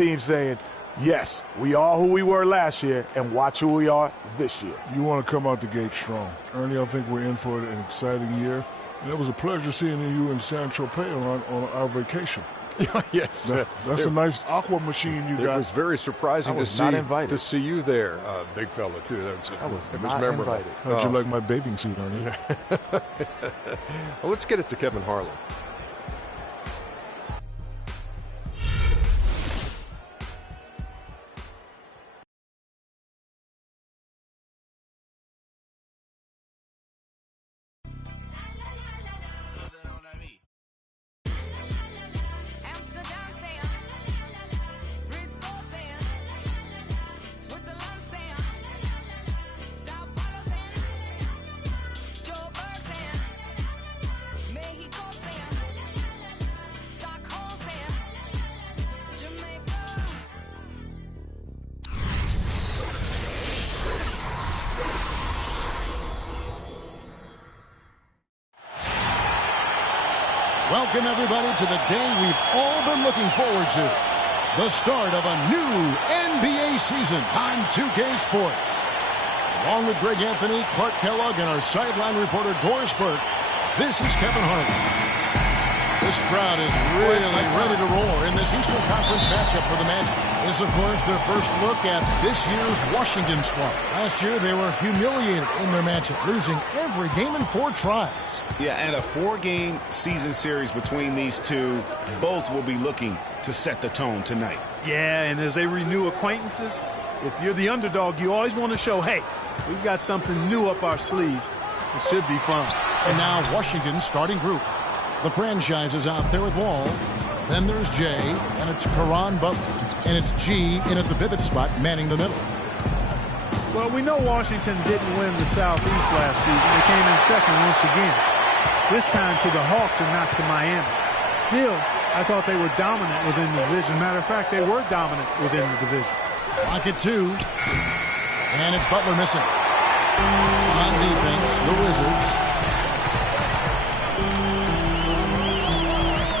team saying, yes, we are who we were last year, and watch who we are this year. You want to come out the gate strong. Ernie, I think we're in for an exciting year. And it was a pleasure seeing you in San Tropez on our vacation. Yes. That's a nice aqua machine you got. It was very surprising to see you there, big fella, too. I was not memorable. Invited. How'd you like my bathing suit, Ernie? Well, let's get it to Kevin Harlan. Welcome, everybody, to the day we've all been looking forward to. The start of a new NBA season on 2K Sports. Along with Greg Anthony, Clark Kellogg, and our sideline reporter, Doris Burke, this is Kevin Harlan. This crowd is really ready to roar in this Eastern Conference matchup for the Magic. This, of course, their first look at this year's Washington squad. Last year, they were humiliated in their matchup, losing every game in 4 tries. Yeah, and a 4-game season series between these two. Both will be looking to set the tone tonight. Yeah, and as they renew acquaintances, if you're the underdog, you always want to show, hey, we've got something new up our sleeve. It should be fun. And now Washington's starting group. The franchise is out there with Wall. Then there's Jay, and it's Caron Butler. And it's G in at the pivot spot, manning the middle. Well, we know Washington didn't win the Southeast last season. They came in second once again. This time to the Hawks and not to Miami. Still, I thought they were dominant within the division. Matter of fact, they were dominant within the division. Pocket 2. And it's Butler missing. On defense, the Wizards.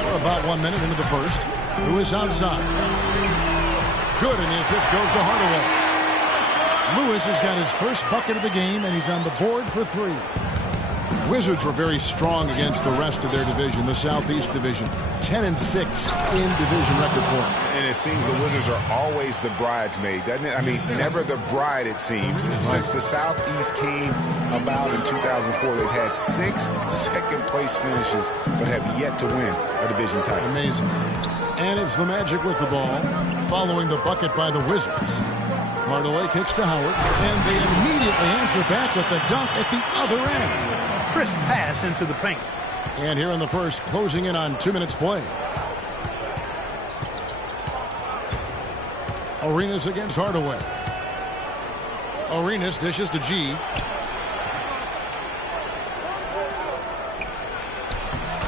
We're about 1 minute into the first. Lewis outside. Good, and the assist goes to Hardaway. Lewis has got his first bucket of the game, and he's on the board for 3. Wizards were very strong against the rest of their division, the Southeast Division. 10-6 in division record form. And it seems the Wizards are always the bridesmaid, doesn't it? I mean, never the bride, it seems. And since the Southeast came about in 2004, they've had 6 second-place finishes, but have yet to win a division title. Amazing. And it's the Magic with the ball, following the bucket by the Wizards. Hardaway kicks to Howard, and they immediately answer back with the dunk at the other end. Crisp pass into the paint. And here in the first, closing in on 2 minutes play. Arenas against Hardaway. Arenas dishes to G.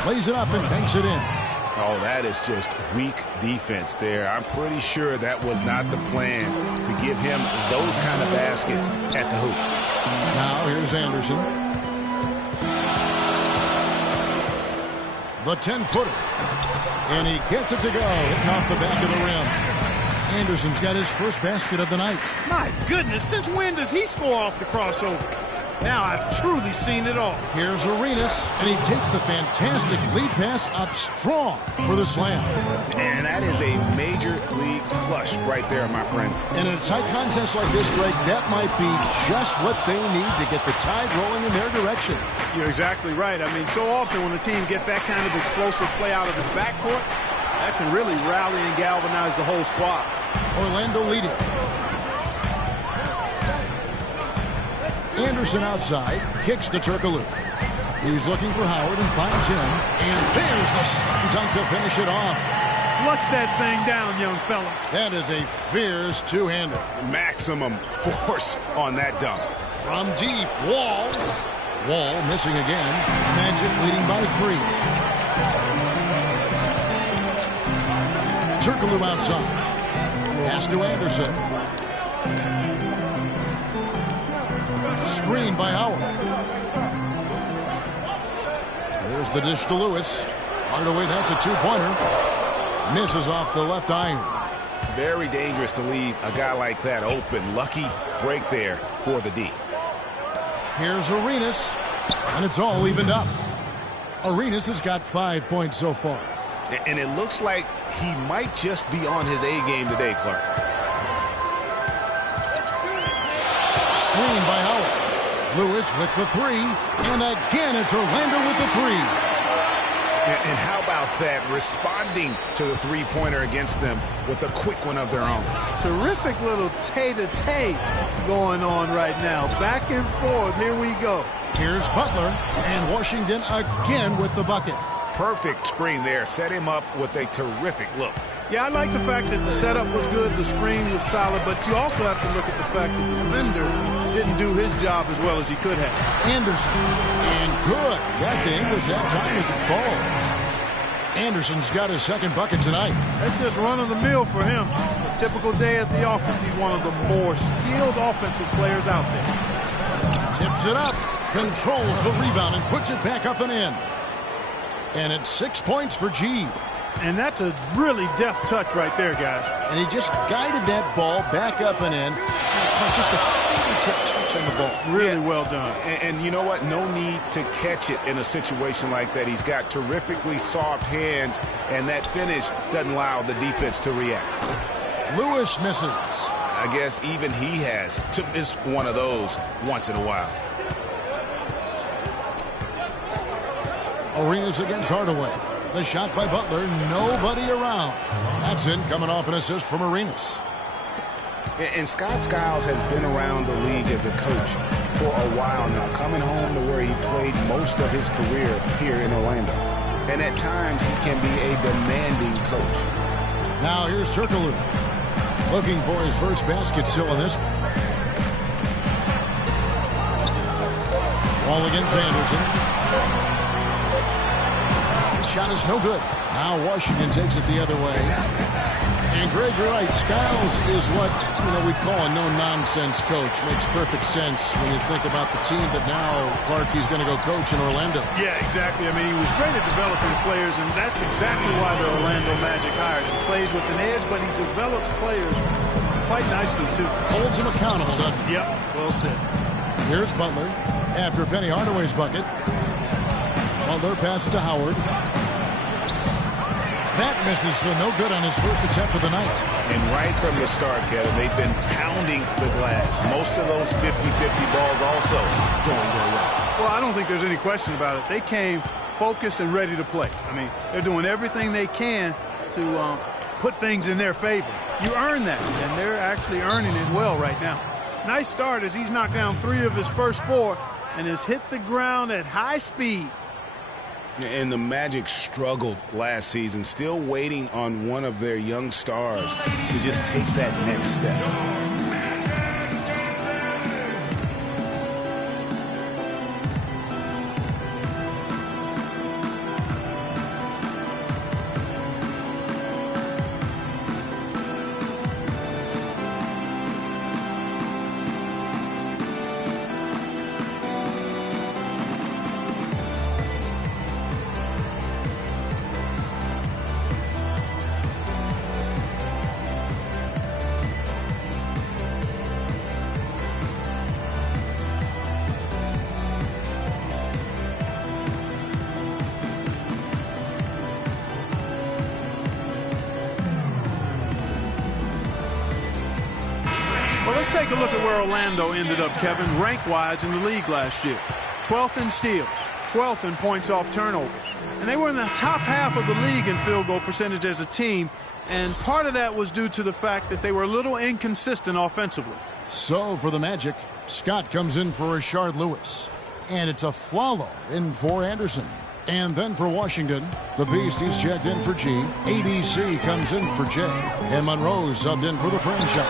Plays it up and banks it in. Oh, that is just weak defense there. I'm pretty sure that was not the plan to give him those kind of baskets at the hoop. Now here's Anderson. The 10-footer. And he gets it to go. Hitting off the back of the rim. Anderson's got his first basket of the night. My goodness, since when does he score off the crossover? Now I've truly seen it all. Here's Arenas, and he takes the fantastic lead pass up strong for the slam. And that is a major league flush right there, my friends. And in a tight contest like this, Greg, that might be just what they need to get the tide rolling in their direction. You're exactly right. I mean, so often when a team gets that kind of explosive play out of its backcourt, that can really rally and galvanize the whole squad. Orlando leading. Anderson outside, kicks to Turkoglu. He's looking for Howard and finds him. And there's the slam dunk to finish it off. Flush that thing down, young fella. That is a fierce two-hander. Maximum force on that dunk. From deep, Wall. Wall missing again. Magic leading by 3. Turkoglu outside. Pass to Anderson. Screen by Howard. There's the dish to Lewis. Hardaway, that's a 2-pointer. Misses off the left iron. Very dangerous to leave a guy like that open. Lucky break there for the D. Here's Arenas, and it's all evened up. Arenas has got 5 points so far. And it looks like he might just be on his A game today, Clark. Screen by Howard. Lewis with the three, and again it's Orlando with the three. And how about that, responding to the three-pointer against them with a quick one of their own. Terrific little tay-to-tay going on right now. Back and forth, here we go. Here's Butler, and Washington again with the bucket. Perfect screen there, set him up with a terrific look. Yeah, I like the fact that the setup was good, the screen was solid, but you also have to look at the fact that the defender didn't do his job as well as he could have. Anderson, and good. Got the English that time as it falls. Anderson's got his second bucket tonight. That's just run-of-the-mill for him. A typical day at the office. He's one of the more skilled offensive players out there. Tips it up, controls the rebound, and puts it back up and in. And it's 6 points for G. And that's a really deft touch right there, guys. And he just guided that ball back up and in. Just a fingertip touch on the ball. Really well done. And you know what? No need to catch it in a situation like that. He's got terrifically soft hands, and that finish doesn't allow the defense to react. Lewis misses. I guess even he has to miss one of those once in a while. Arenas against Hardaway. The shot by Butler, nobody around. That's in, coming off an assist from Arenas. And Scott Skiles has been around the league as a coach for a while now, coming home to where he played most of his career here in Orlando. And at times, he can be a demanding coach. Now here's Turkoglu, looking for his first basket still in this one. Ball against Anderson. Shot is no good. Now Washington takes it the other way. And Greg, you're right. Skiles is what we call a no-nonsense coach. Makes perfect sense when you think about the team that now Clark, he's going to go coach in Orlando. Yeah, exactly. I mean, he was great at developing players, and that's exactly why the Orlando Magic hired him. He plays with an edge, but he develops players quite nicely, too. Holds him accountable, doesn't he? Yep, well said. Here's Butler after Penny Hardaway's bucket. Butler passes to Howard. That misses, so no good on his first attempt of the night. And right from the start, Kevin, they've been pounding the glass. Most of those 50-50 balls also going their way. Well, I don't think there's any question about it. They came focused and ready to play. I mean, they're doing everything they can to put things in their favor. You earn that, and they're actually earning it well right now. Nice start as he's knocked down 3 of his first 4 and has hit the ground at high speed. And the Magic struggled last season, still waiting on one of their young stars to just take that next step. Let's take a look at where Orlando ended up, Kevin, rank-wise in the league last year. 12th in steals, 12th in points off turnover. And they were in the top half of the league in field goal percentage as a team, and part of that was due to the fact that they were a little inconsistent offensively. So for the Magic, Scott comes in for Rashard Lewis. And it's a Flalo in for Anderson. And then for Washington, the Beast, he's checked in for G. ABC comes in for J. And Monroe's subbed in for the franchise.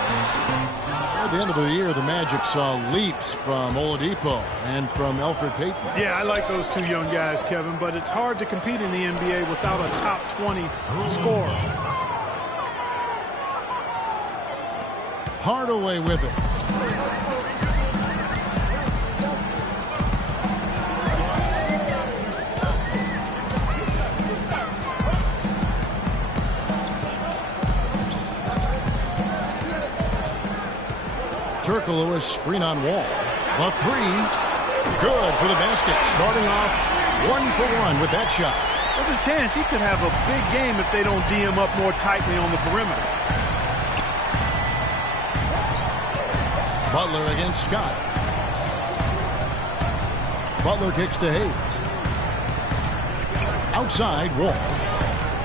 At the end of the year, the Magic saw leaps from Oladipo and from Elfrid Payton. Yeah, I like those 2 young guys, Kevin, but it's hard to compete in the NBA without a top 20 scorer. Hardaway with it. Turkoglu is screen on Wall. The three. Good for the basket. Starting off 1-for-1 with that shot. There's a chance he could have a big game if they don't D him up more tightly on the perimeter. Butler against Scott. Butler kicks to Hayes. Outside, Wall.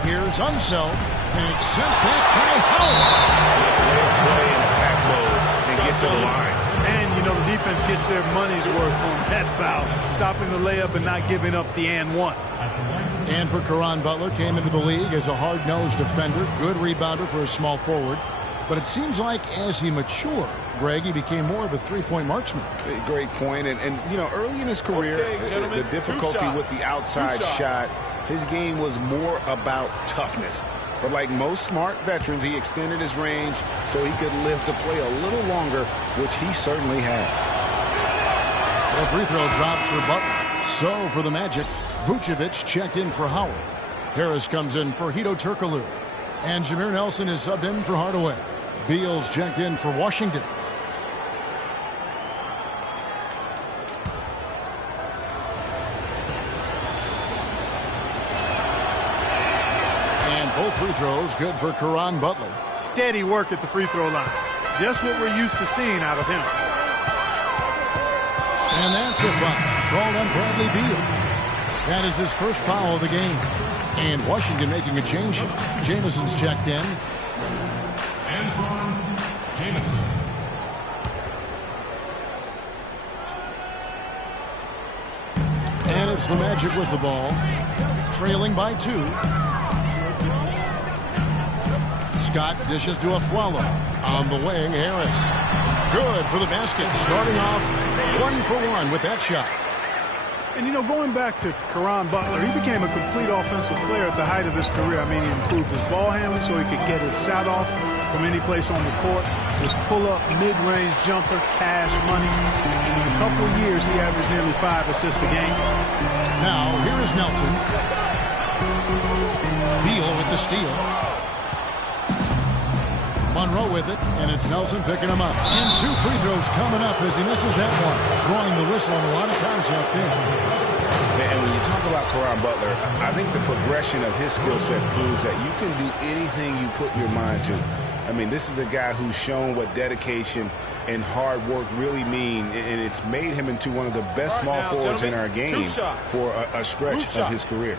Here's Unseld, and it's sent back by Howard. Play in attack mode and get to the line. And, you know, the defense gets their money's worth from that foul. Stopping the layup and not giving up the and one. And for Caron Butler, came into the league as a hard-nosed defender, good rebounder for a small forward. But it seems like as he matured, Greg, he became more of a three-point marksman. Great point. And you know, early in his career, the difficulty with the outside shot, his game was more about toughness. But like most smart veterans, he extended his range so he could live to play a little longer, which he certainly has. The free throw drops for Butler. So for the Magic, Vucevic checked in for Howard. Harris comes in for Hedo Turkoglu. And Jameer Nelson is subbed in for Hardaway. Beals checked in for Washington. And both free throws good for Caron Butler. Steady work at the free throw line. Just what we're used to seeing out of him. And that's a foul called on Bradley Beal. That is his first foul of the game. And Washington making a change. Jameson's checked in. Antoine Jameson. And it's the Magic with the ball. Trailing by 2. Scott dishes to Afflalo. On the wing, Harris. Good for the basket. Starting off 1-for-1 with that shot. And, you know, going back to Caron Butler, he became a complete offensive player at the height of his career. I mean, he improved his ball handling so he could get his shot off from any place on the court. His pull-up, mid-range jumper, cash money. And in a couple of years, he averaged nearly 5 assists a game. Now, here is Nelson. Beal with the steal. Monroe with it, and it's Nelson picking him up. And 2 free throws coming up as he misses that one. Drawing the whistle on a lot of contact there. And when you talk about Caron Butler, I think the progression of his skill set proves that you can do anything you put your mind to. I mean, this is a guy who's shown what dedication and hard work really mean, and it's made him into one of the best small forwards in our game for a stretch of his career.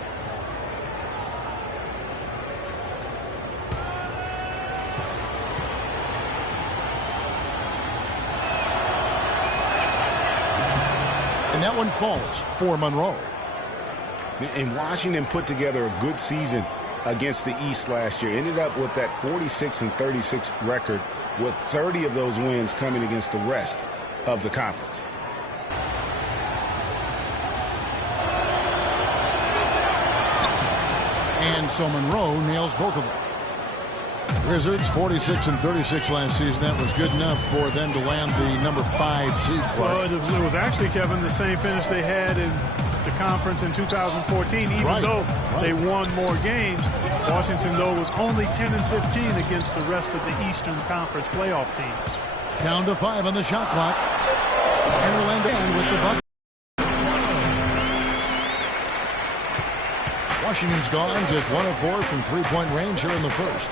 And that one falls for Monroe. And Washington put together a good season against the East last year. Ended up with that 46-36 record, with 30 of those wins coming against the rest of the conference. And so Monroe nails both of them. Wizards 46-36 last season. That was good enough for them to land the number 5 seed. Well, it was actually, Kevin, the same finish they had in the conference in 2014, even though they won more games. Washington, though, was only 10-15 against the rest of the Eastern Conference playoff teams. Down to 5 on the shot clock. And Orlando with the bucket. Washington's gone just 1 of 4 from three-point range here in the first.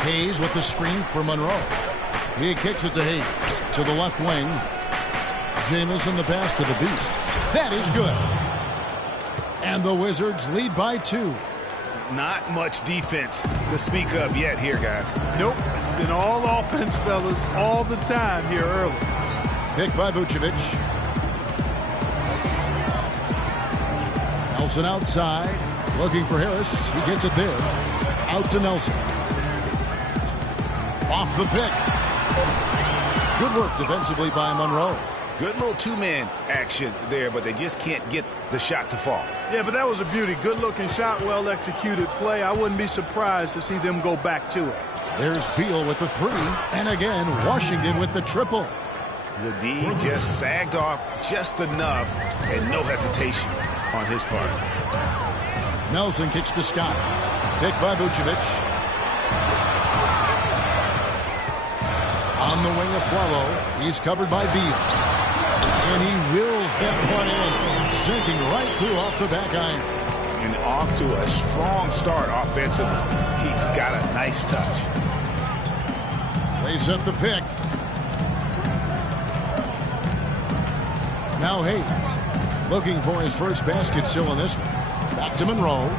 Hayes with the screen for Monroe. He kicks it to Hayes to the left wing. Jamison the pass to the Beast. That is good. And the Wizards lead by 2. Not much defense to speak of yet here, guys. Nope. It's been all offense, fellas, all the time here early. Picked by Vucevic. Nelson outside. Looking for Harris. He gets it there. Out to Nelson. Off the pick. Good work defensively by Monroe. Good little two-man action there, but they just can't get the shot to fall. Yeah, but that was a beauty. Good-looking shot, well-executed play. I wouldn't be surprised to see them go back to it. There's Beal with the 3. And again, Washington with the triple. The D just sagged off just enough, and no hesitation on his part. Nelson kicks to Scott. Picked by Vucevic. On On the wing of Flello. He's covered by Beal. And he wills that one in. Sinking right through off the back iron. And off to a strong start offensively. He's got a nice touch. They set the pick. Now Hayes. Looking for his first basket still in this one. Back to Monroe.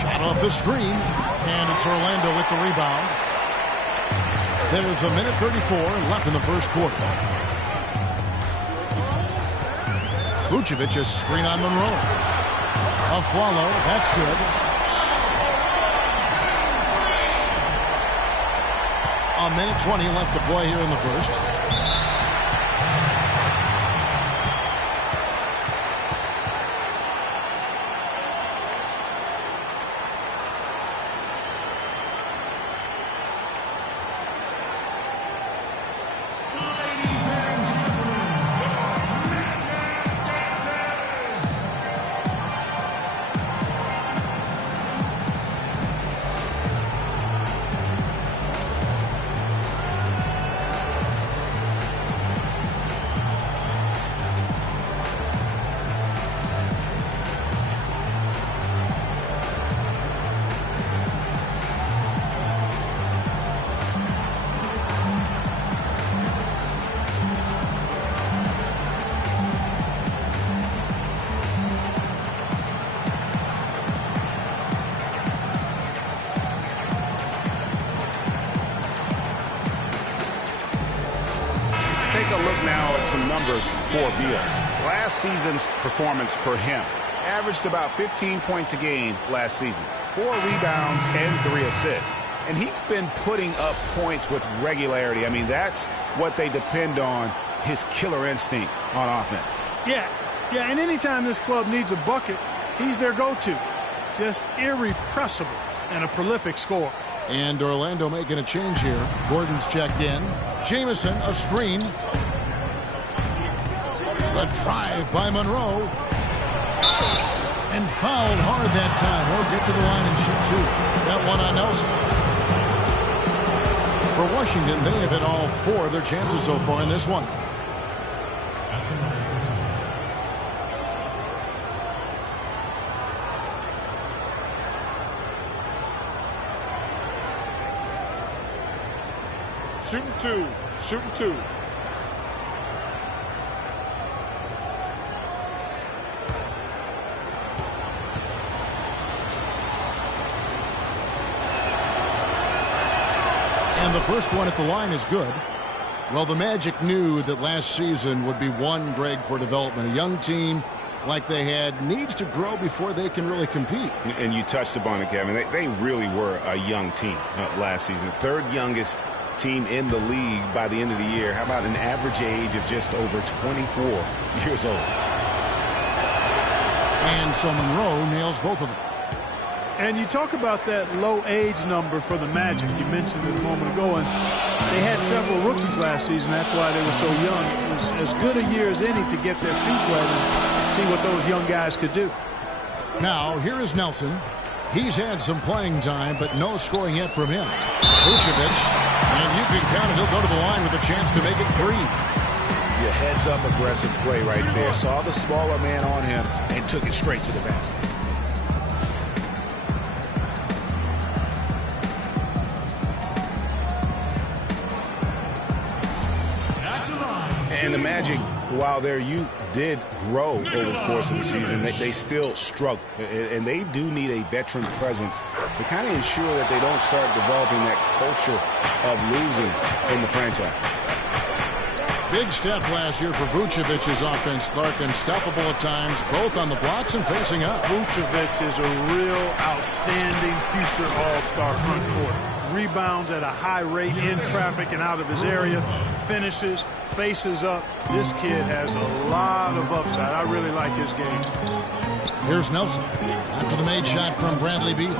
Shot off the screen. And it's Orlando with the rebound. There's a minute 34 left in the first quarter. Vucevic is screen on Monroe. Flello, that's good. A minute 20 left to play here in the first. Take a look now at some numbers for Beal. Last season's performance for him averaged about 15 points a game last season, 4 rebounds and 3 assists. And he's been putting up points with regularity. I mean, that's what they depend on, his killer instinct on offense. Yeah, and anytime this club needs a bucket, he's their go-to. Just irrepressible and a prolific scorer. And Orlando making a change here. Gordon's checked in. Jamison, a screen. The drive by Monroe. And fouled hard that time. Won't get to the line and shoot two. That one on Nelson. For Washington, they have hit all 4 of their chances so far in this one. Shooting two. And the first one at the line is good. Well, the Magic knew that last season would be one, Greg, for development. A young team like they had needs to grow before they can really compete. And you touched upon it, Kevin. They really were a young team last season. 3rd youngest team in the league by the end of the year. How about an average age of just over 24 years old? And so Monroe nails both of them. And you talk about that low age number for the Magic. You mentioned it a moment ago, and they had several rookies last season. That's why they were so young. It was as good a year as any to get their feet wet and see what those young guys could do. Now, here is Nelson. He's had some playing time, but no scoring yet from him. Vucevic, and you can count it. He'll go to the line with a chance to make it 3. Your heads-up aggressive play right there. Saw the smaller man on him and took it straight to the basket. And the Magic, while their youth did grow over the course of the season, they still struggle. And they do need a veteran presence to kind of ensure that they don't start developing that culture of losing in the franchise. Big step last year for Vucevic's offense, Clark. Unstoppable at times, both on the blocks and facing up. Vucevic is a real outstanding future all-star front court. Rebounds at a high rate in traffic and out of his area. Finishes, faces up. This kid has a lot of upside. I really like his game. Here's Nelson after the made shot from Bradley Beal.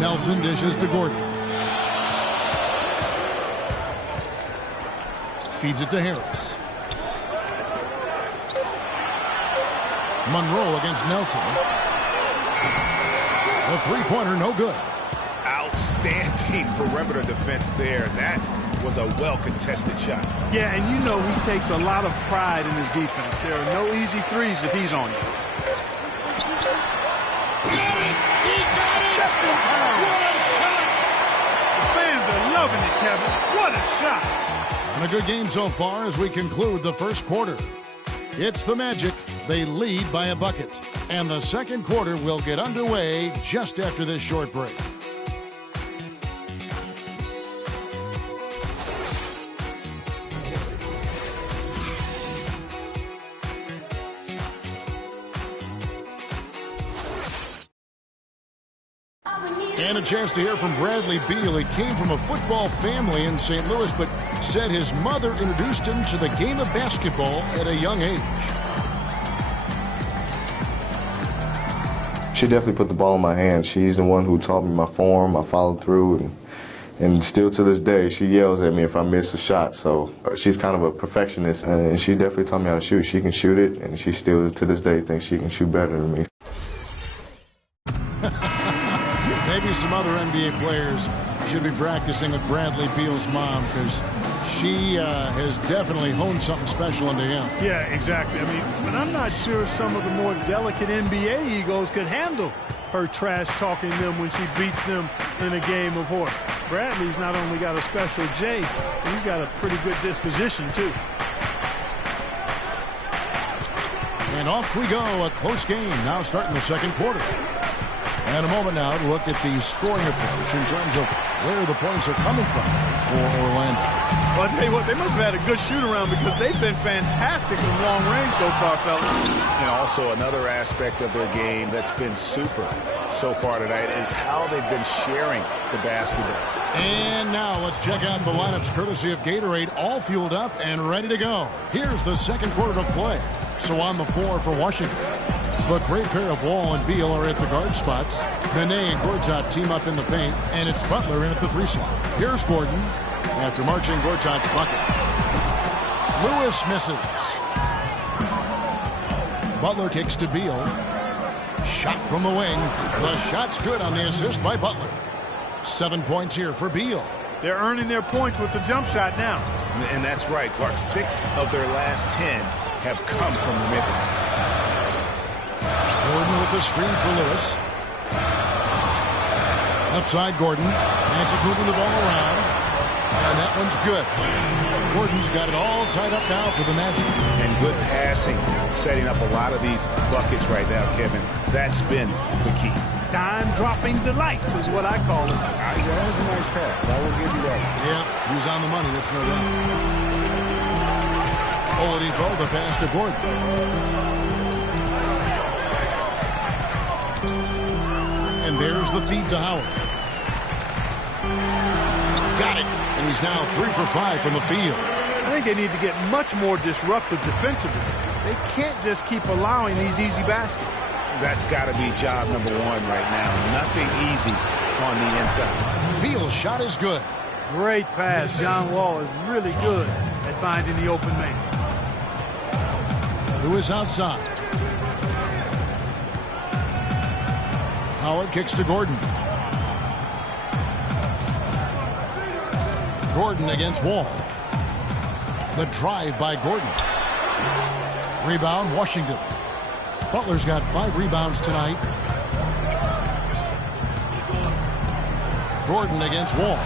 Nelson dishes to Gordon. Feeds it to Harris. Monroe against Nelson. The three-pointer, no good. Outstanding perimeter defense there. That was a well-contested shot. Yeah, and you know he takes a lot of pride in his defense. There are no easy threes if he's on you. Got it! He got it! Just in time. What a shot! The fans are loving it, Kevin. What a shot! And a good game so far as we conclude the first quarter. It's the Magic. They lead by a bucket. And the second quarter will get underway just after this short break. And a chance to hear from Bradley Beal. He came from a football family in St. Louis, but said his mother introduced him to the game of basketball at a young age. She definitely put the ball in my hand. She's the one who taught me my form. I followed through, and still to this day, she yells at me if I miss a shot. So she's kind of a perfectionist, and she definitely taught me how to shoot. She can shoot it, and she still to this day thinks she can shoot better than me. Maybe some other NBA players should be practicing with Bradley Beal's mom, because she has definitely honed something special into him. Yeah, exactly. I mean, but I'm not sure some of the more delicate NBA egos could handle her trash talking them when she beats them in a game of horse. Bradley's not only got a special J, he's got a pretty good disposition, too. And off we go. A close game now starting the second quarter. And a moment now to look at the scoring approach in terms of where the points are coming from for Orlando. Well, I'll tell you what, they must have had a good shoot-around because they've been fantastic from long range so far, fellas. And also another aspect of their game that's been super so far tonight is how they've been sharing the basketball. And now let's check out the lineups courtesy of Gatorade, all fueled up and ready to go. Here's the second quarter of play. So on the floor for Washington, the great pair of Wall and Beal are at the guard spots. Nene and Gortat team up in the paint, and it's Butler in at the 3 slot. Here's Gordon after marching Gortat's bucket. Lewis misses. Butler kicks to Beal. Shot from the wing. The shot's good on the assist by Butler. 7 points here for Beal. They're earning their points with the jump shot now. And that's right, Clark. 6 of their last 10 have come from the mid-range. Gordon with the screen for Lewis. Left side, Gordon. Magic moving the ball around. And that one's good. Gordon's got it all tied up now for the Magic. And good passing, setting up a lot of these buckets right now, Kevin. That's been the key. Dime-dropping delights is what I call it. That was a nice pass. I will give you that. Yeah, he was on the money, that's no doubt. Oladipo, the pass to Gordon. And there's the feed to Howard. Got it. And he's now 3 for 5 from the field. I think they need to get much more disruptive defensively. They can't just keep allowing these easy baskets. That's got to be job number 1 right now. Nothing easy on the inside. Beal's shot is good. Great pass. John Wall is really good at finding the open man. Lewis outside. Howard kicks to Gordon. Gordon against Wall. The drive by Gordon. Rebound, Washington. Butler's got 5 rebounds tonight. Gordon against Wall.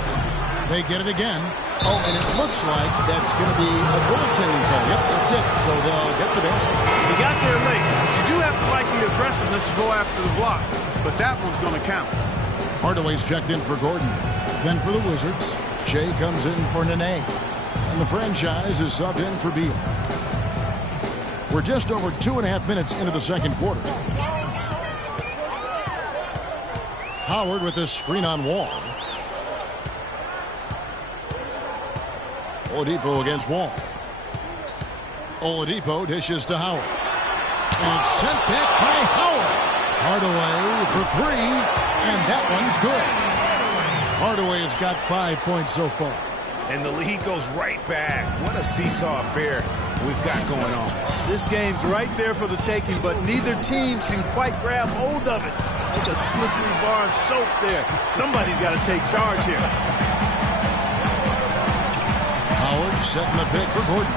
They get it again. Oh, and it looks like that's going to be a goaltending call. Yep, that's it. So they'll get the basket. He got there late, but you do have to like the aggressiveness to go after the block. But that one's going to count. Hardaway's checked in for Gordon. Then for the Wizards, Shea comes in for Nene. And the franchise is subbed in for Beal. We're just over 2.5 minutes into the second quarter. Howard with this screen on Wall. Oladipo against Wall. Oladipo dishes to Howard. And it's sent back by Howard. Hardaway for 3, and that one's good. Hardaway has got 5 points so far. And the lead goes right back. What a seesaw affair we've got going on. This game's right there for the taking, but neither team can quite grab hold of it. like a slippery bar of soap there. Somebody's got to take charge here. Howard setting the pick for Gordon.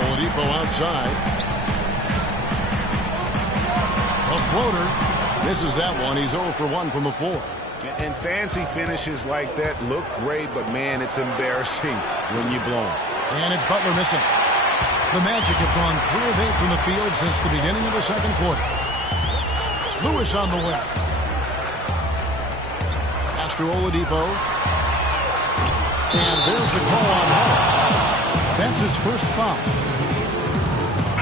Oladipo outside. A floater. Misses that one. He's 0 for 1 from the floor. And fancy finishes like that look great, but, man, it's embarrassing when you blow them. And it's Butler missing. The Magic have gone 3 of 8 from the field since the beginning of the second quarter. Lewis on the way. Pass to Oladipo. And there's the call on Howard. That's his first foul.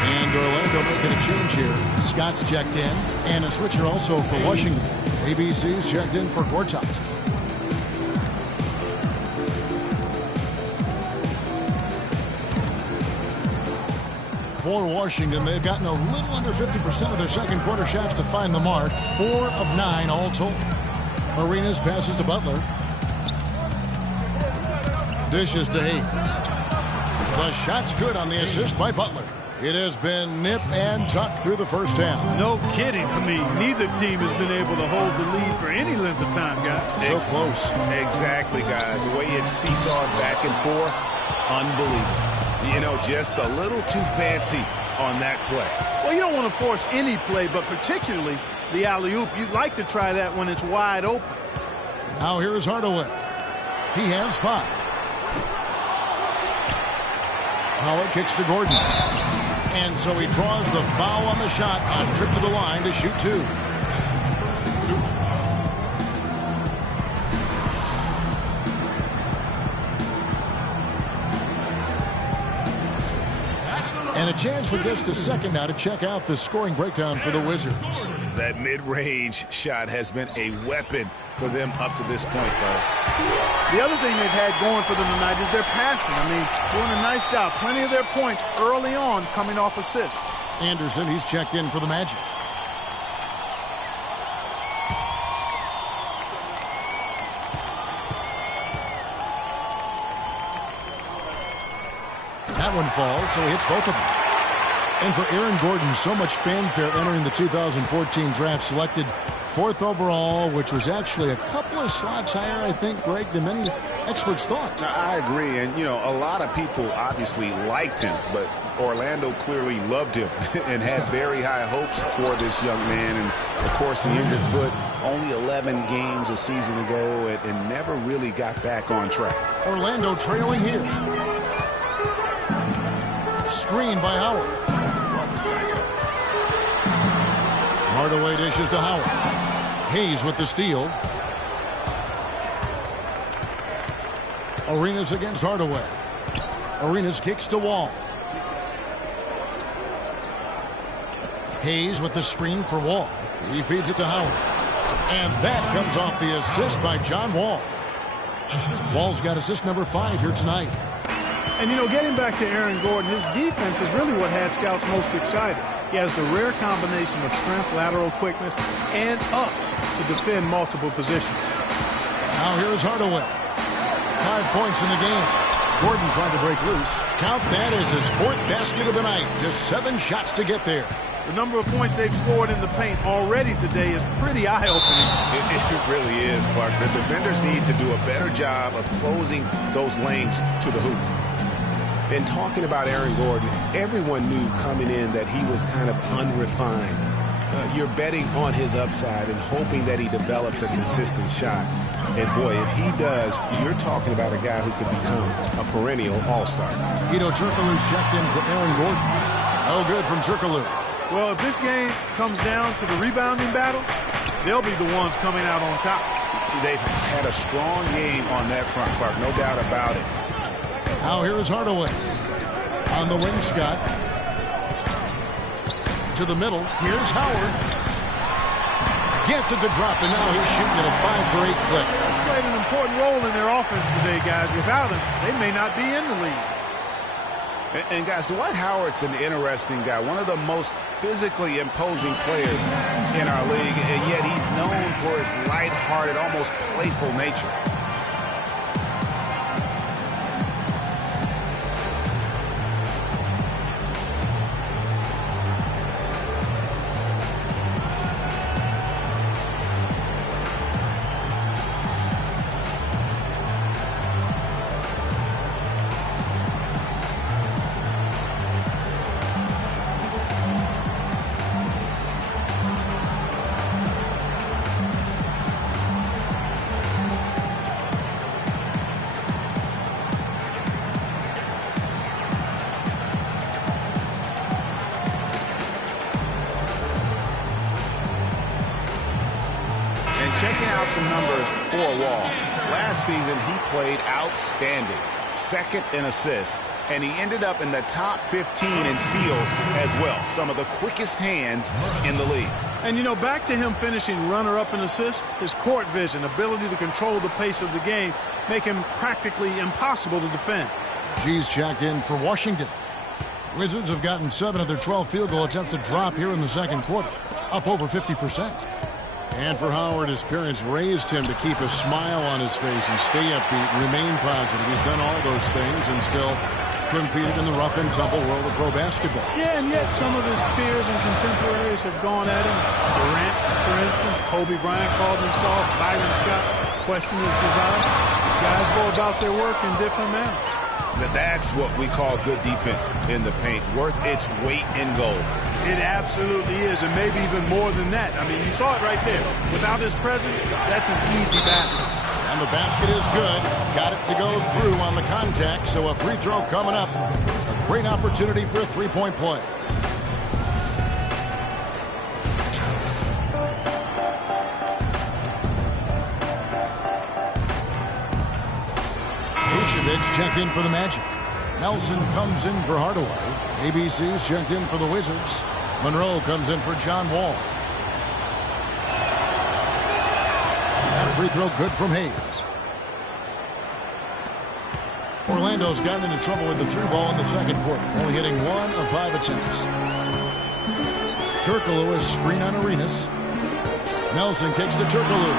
And Orlando making a change here. Scott's checked in. And a switcher also for Washington. ABC's checked in for Gortat. For Washington, they've gotten a little under 50% of their second quarter shots to find the mark. 4 of 9 all told. Arenas passes to Butler. Dishes to Hayes. The shot's good on the assist by Butler. It has been nip and tuck through the first half. No kidding. I mean, neither team has been able to hold the lead for any length of time, guys. So close. Exactly, guys. The way it's seesawed back and forth, unbelievable. You know, just a little too fancy on that play. Well, you don't want to force any play, but particularly the alley-oop. You'd like to try that when it's wide open. Now here's Hardaway. He has 5. Howard kicks to Gordon. And so he draws the foul on the shot on trip to the line to shoot 2. And a chance for just a second now to check out the scoring breakdown for the Wizards. That mid-range shot has been a weapon for them up to this point, fellas. The other thing they've had going for them tonight is their passing. I mean, doing a nice job. Plenty of their points early on coming off assists. Anderson, he's checked in for the Magic. That one falls, so he hits both of them. And for Aaron Gordon, so much fanfare entering the 2014 draft, selected 4th overall, which was actually a couple of slots higher, I think, Greg, than many experts thought. Now, I agree, and, you know, a lot of people obviously liked him, but Orlando clearly loved him and had very high hopes for this young man. And, of course, the injured foot, only 11 games a season ago, and never really got back on track. Orlando trailing here. Screen by Howard. Hardaway dishes to Howard. Hayes with the steal. Arenas against Hardaway. Arenas kicks to Wall. Hayes with the screen for Wall. He feeds it to Howard. And that comes off the assist by John Wall. Wall's got assist number 5 here tonight. And, you know, getting back to Aaron Gordon, his defense is really what had scouts most excited. He has the rare combination of strength, lateral quickness, and ups to defend multiple positions. Now here's Hardaway. 5 points in the game. Gordon trying to break loose. Count that as his 4th basket of the night. Just 7 shots to get there. The number of points they've scored in the paint already today is pretty eye-opening. It really is, Clark. The defenders need to do a better job of closing those lanes to the hoop. And talking about Aaron Gordon, everyone knew coming in that he was kind of unrefined. You're betting on his upside and hoping that he develops a consistent shot. And, boy, if he does, you're talking about a guy who could become a perennial all-star. Guido Turkoglu's checked in for Aaron Gordon. No good from Turkoglu. Well, if this game comes down to the rebounding battle, they'll be the ones coming out on top. They've had a strong game on that front, Clark, no doubt about it. Now here is Hardaway. On the wing, Scott. To the middle. Here's Howard. Gets it to drop, and now he's shooting at a 5-for-8 clip. He's played an important role in their offense today, guys. Without him, they may not be in the lead. And guys, Dwight Howard's an interesting guy. One of the most physically imposing players in our league, and yet he's known for his lighthearted, almost playful nature. checking out some numbers for Wall. Last season, he played outstanding. Second in assists, and he ended up in the top 15 in steals as well. Some of the quickest hands in the league. And, you know, back to him finishing runner-up in assists, his court vision, ability to control the pace of the game, make him practically impossible to defend. G's checked in for Washington. Wizards have gotten 7 of their 12 field goal attempts to drop here in the second quarter, up over 50%. And for Howard, his parents raised him to keep a smile on his face and stay upbeat and remain positive. He's done all those things and still competed in the rough and tumble world of pro basketball. Yeah, and yet some of his peers and contemporaries have gone at him. Durant, for instance, Kobe Bryant called him soft. Byron Scott questioned his desire. Guys go about their work in different manners. That's what we call good defense in the paint, worth its weight in gold. It absolutely is, and maybe even more than that. I mean, you saw it right there. Without his presence, that's an easy basket. And the basket is good. Got it to go through on the contact, so a free throw coming up. A great opportunity for a three-point play. Vucevic checked in for the Magic. Nelson comes in for Hardaway. ABC's checked in for the Wizards. Monroe comes in for John Wall. And a free throw good from Hayes. Orlando's gotten into trouble with the through ball in the second quarter, only hitting 1 of 5 attempts. Turkoglu is screen on Arenas. Nelson kicks to Turkoglu.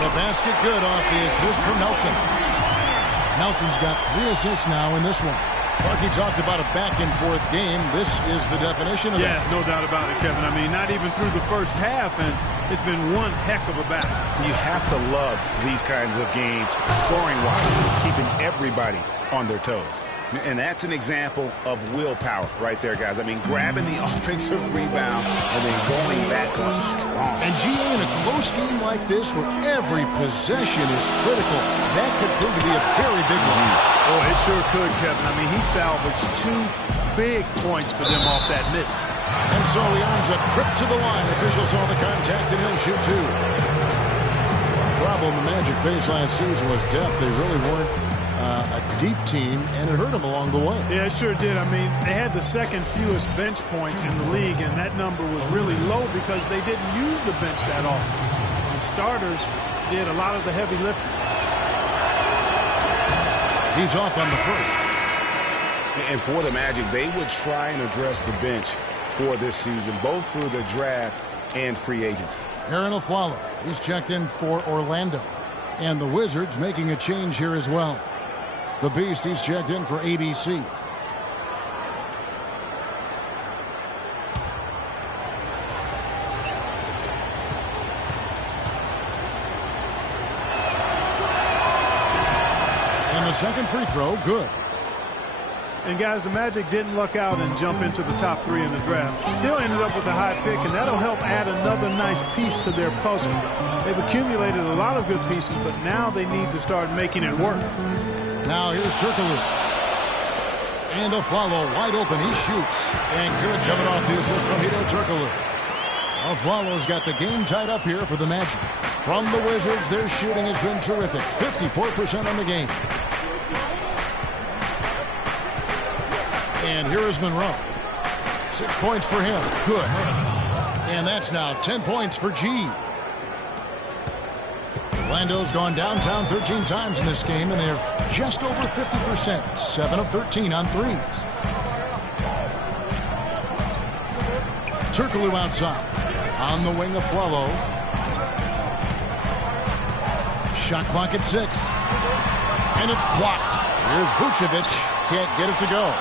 The basket good off the assist from Nelson. Nelson's got 3 assists now in this one. Clarkie talked about a back-and-forth game. This is the definition of that. Yeah, no doubt about it, Kevin. I mean, not even through the first half, and it's been one heck of a battle. You have to love these kinds of games, scoring-wise, keeping everybody on their toes. And that's an example of willpower right there, guys. I mean, grabbing the offensive rebound and then going back up strong. And GA, in a close game like this where every possession is critical, that could prove to be a very big one. Oh, it sure could, Kevin. I mean, he salvaged 2 big points for them off that miss. And so he earns a trip to the line. Officials saw the contact, and he'll shoot 2. The problem the Magic faced last season was depth. They really weren't a deep team, and it hurt them along the way. Yeah, it sure did. I mean, they had the second fewest bench points in the league, and that number was really low because they didn't use the bench that often. The starters did a lot of the heavy lifting. He's off on the first. And for the Magic, they would try and address the bench for this season, both through the draft and free agency. Aaron Aflalo, he's checked in for Orlando. And the Wizards making a change here as well. The Beast, he's checked in for ABC. And the second free throw, good. And guys, the Magic didn't luck out and jump into the top 3 in the draft. Still ended up with a high pick, and that'll help add another nice piece to their puzzle. They've accumulated a lot of good pieces, but now they need to start making it work. Now here's Turkoglu. And Aflalo wide open. He shoots. And good coming off the assist from Hedo Turkoglu. Aflalo's got the game tied up here for the Magic. From the Wizards, their shooting has been terrific. 54% on the game. And here is Monroe. 6 points for him. Good. And that's now 10 points for G. Orlando's gone downtown 13 times in this game, and they're just over 50%. 7 of 13 on threes. Turkoglu outside. On the wing of Aflalo. Shot clock at 6. And it's blocked. Here's Vucevic. Can't get it to go.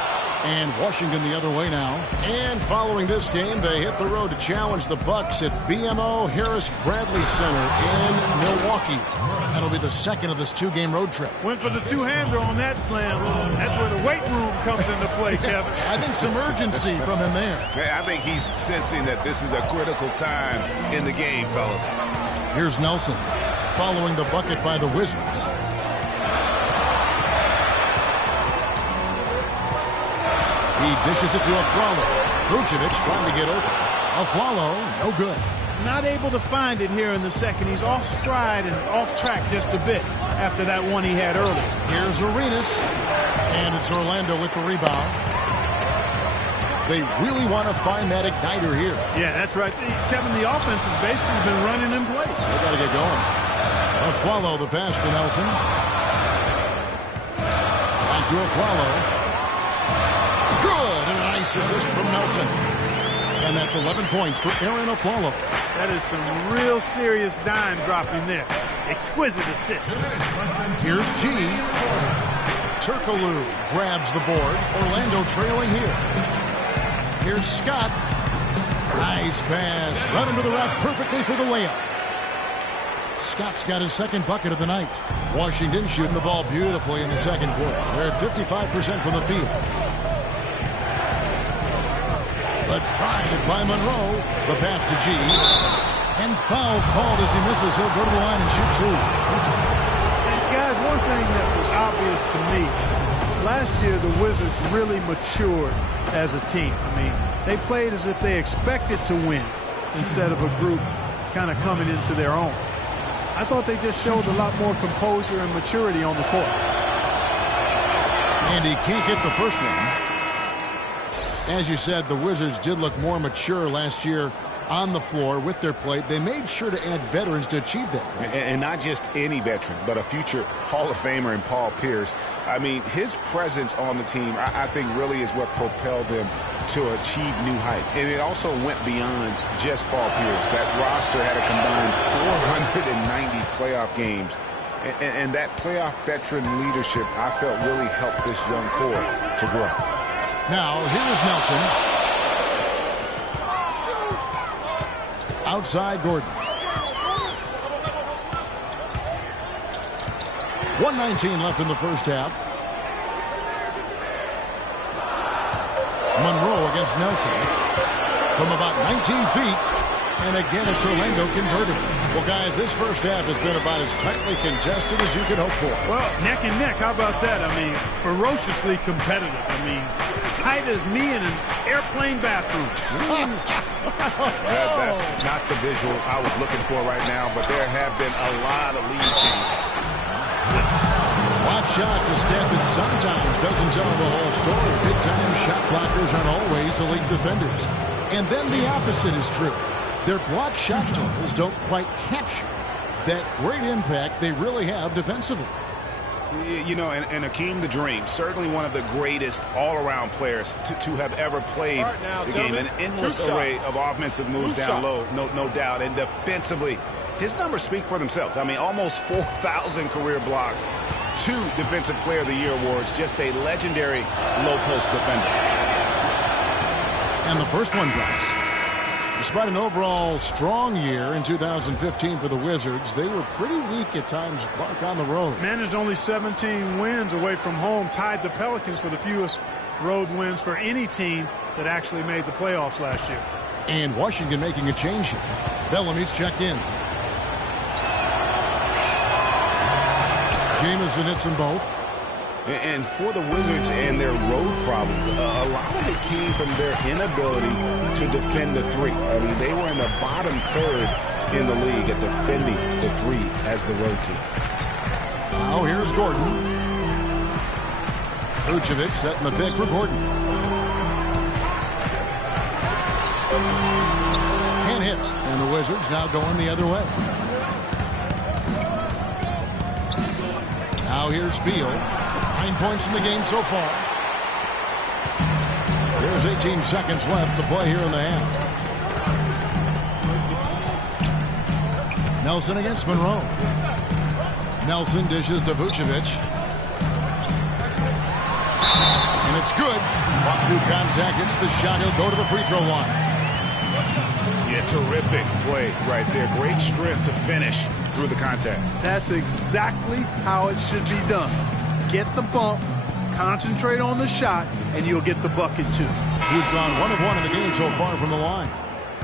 And Washington the other way now. And following this game, they hit the road to challenge the Bucks at BMO Harris Bradley Center in Milwaukee. That'll be the second of this 2-game road trip. Went for the two-hander on that slam. That's where the weight room comes into play, Kevin. I think some urgency from him there. I think he's sensing that this is a critical time in the game, fellas. Here's Nelson following the bucket by the Wizards. He dishes it to Aflalo. Vucevic trying to get open. Aflalo, no good. not able to find it here in the second. He's off stride and off track just a bit after that one he had earlier. Here's Arenas, and it's Orlando with the rebound. They really want to find that igniter here. Yeah, that's right. Kevin, the offense has basically been running in place. They got to get going. Follow the pass to Nelson. Back to Aflalo. Good, and a nice assist from Nelson. And that's 11 points for Aaron Aflalo. That is some real serious dime dropping there. Exquisite assist. Here's G. Turkoglu grabs the board. Orlando trailing here. Here's Scott. Nice pass. Right into the rack perfectly for the layup. Scott's got his second bucket of the night. Washington shooting the ball beautifully in the second quarter. They're at 55% from the field. The drive by Monroe. The pass to G. And foul called as he misses. He'll go to the line and shoot two. And guys, one thing that was obvious to me, last year the Wizards really matured as a team. I mean, they played as if they expected to win instead of a group kind of coming into their own. I thought they just showed a lot more composure and maturity on the court. And he can't get the first one. As you said, the Wizards did look more mature last year on the floor with their play. They made sure to add veterans to achieve that. And not just any veteran, but a future Hall of Famer in Paul Pierce. I mean, his presence on the team, I think, really is what propelled them to achieve new heights. And it also went beyond just Paul Pierce. That roster had a combined 490 playoff games. And that playoff veteran leadership, I felt, really helped this young core to grow. Now, here's Nelson. Outside Gordon. 1:19 left in the first half. Monroe against Nelson from about 19 feet. And again, it's Orlando converting. Well, guys, this first half has been about as tightly contested as you could hope for. Well, neck and neck. How about that? I mean, ferociously competitive. I mean, tight as me in an airplane bathroom. That's not the visual I was looking for right now, but there have been a lot of lead changes. Block shots, a stat that sometimes doesn't tell the whole story. Big-time shot blockers aren't always elite defenders. And then the opposite is true. Their block shot totals don't quite capture that great impact they really have defensively. You know, and Hakeem the Dream, certainly one of the greatest all-around players to have ever played the game. An endless array of offensive moves down low, no doubt. And defensively, his numbers speak for themselves. I mean, almost 4,000 career blocks, 2 Defensive Player of the Year awards, just a legendary low-post defender. And the first one drops. Despite an overall strong year in 2015 for the Wizards, they were pretty weak at times, Clark, on the road. Managed only 17 wins away from home, tied the Pelicans for the fewest road wins for any team that actually made the playoffs last year. And Washington making a change here. Bellamy's checked in. Jamison hits them both. And for the Wizards and their road problems, a lot of it came from their inability to defend the three. I mean, they were in the bottom third in the league at defending the three as the road team. Now here's Gordon. Vucevic setting the pick for Gordon. Can't hit. And the Wizards now going the other way. Now here's Beal. 9 points in the game so far. There's 18 seconds left to play here in the half. Nelson against Monroe. Nelson dishes to Vucevic. And it's good. Fought through contact, hits the shot. He'll go to the free throw line. Yeah, terrific play right there. Great strength to finish through the contact. That's exactly how it should be done. Get the bump, concentrate on the shot, and you'll get the bucket too. He's gone 1 of 1 in the game so far from the line.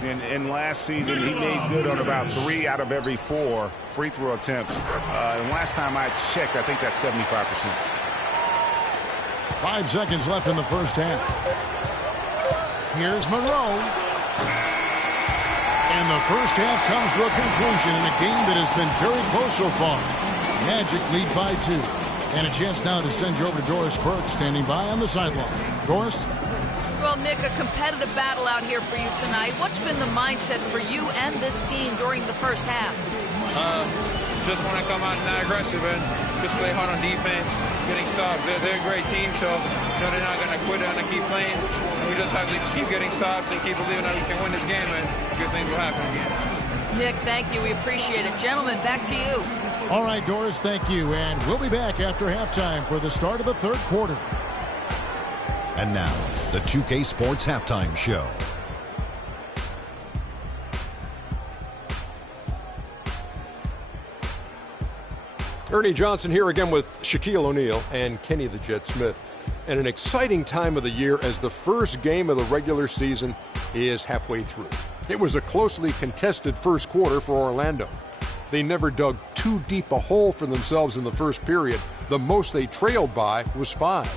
And last season, he made good on about 3 out of every 4 free throw attempts. And last time I checked, I think that's 75%. 5 seconds left in the first half. Here's Monroe. And And the first half comes to a conclusion in a game that has been very close so far. Magic lead by 2. And a chance now to send you over to Doris Burke, standing by on the sideline. Doris? Well, Nick, a competitive battle out here for you tonight. What's been the mindset for you and this team during the first half? Just want to come out and not aggressive and just play hard on defense, getting stops. They're a great team, so they're not going to quit and keep playing. And we just have to keep getting stops and keep believing that we can win this game, and good things will happen again. Nick, thank you. We appreciate it. Gentlemen, back to you. All right, Doris, thank you. And we'll be back after halftime for the start of the third quarter. And now, the 2K Sports Halftime Show. Ernie Johnson here again with Shaquille O'Neal and Kenny the Jet Smith. And an exciting time of the year as the first game of the regular season is halfway through. It was a closely contested first quarter for Orlando. They never dug too deep a hole for themselves in the first period. The most they trailed by was 5.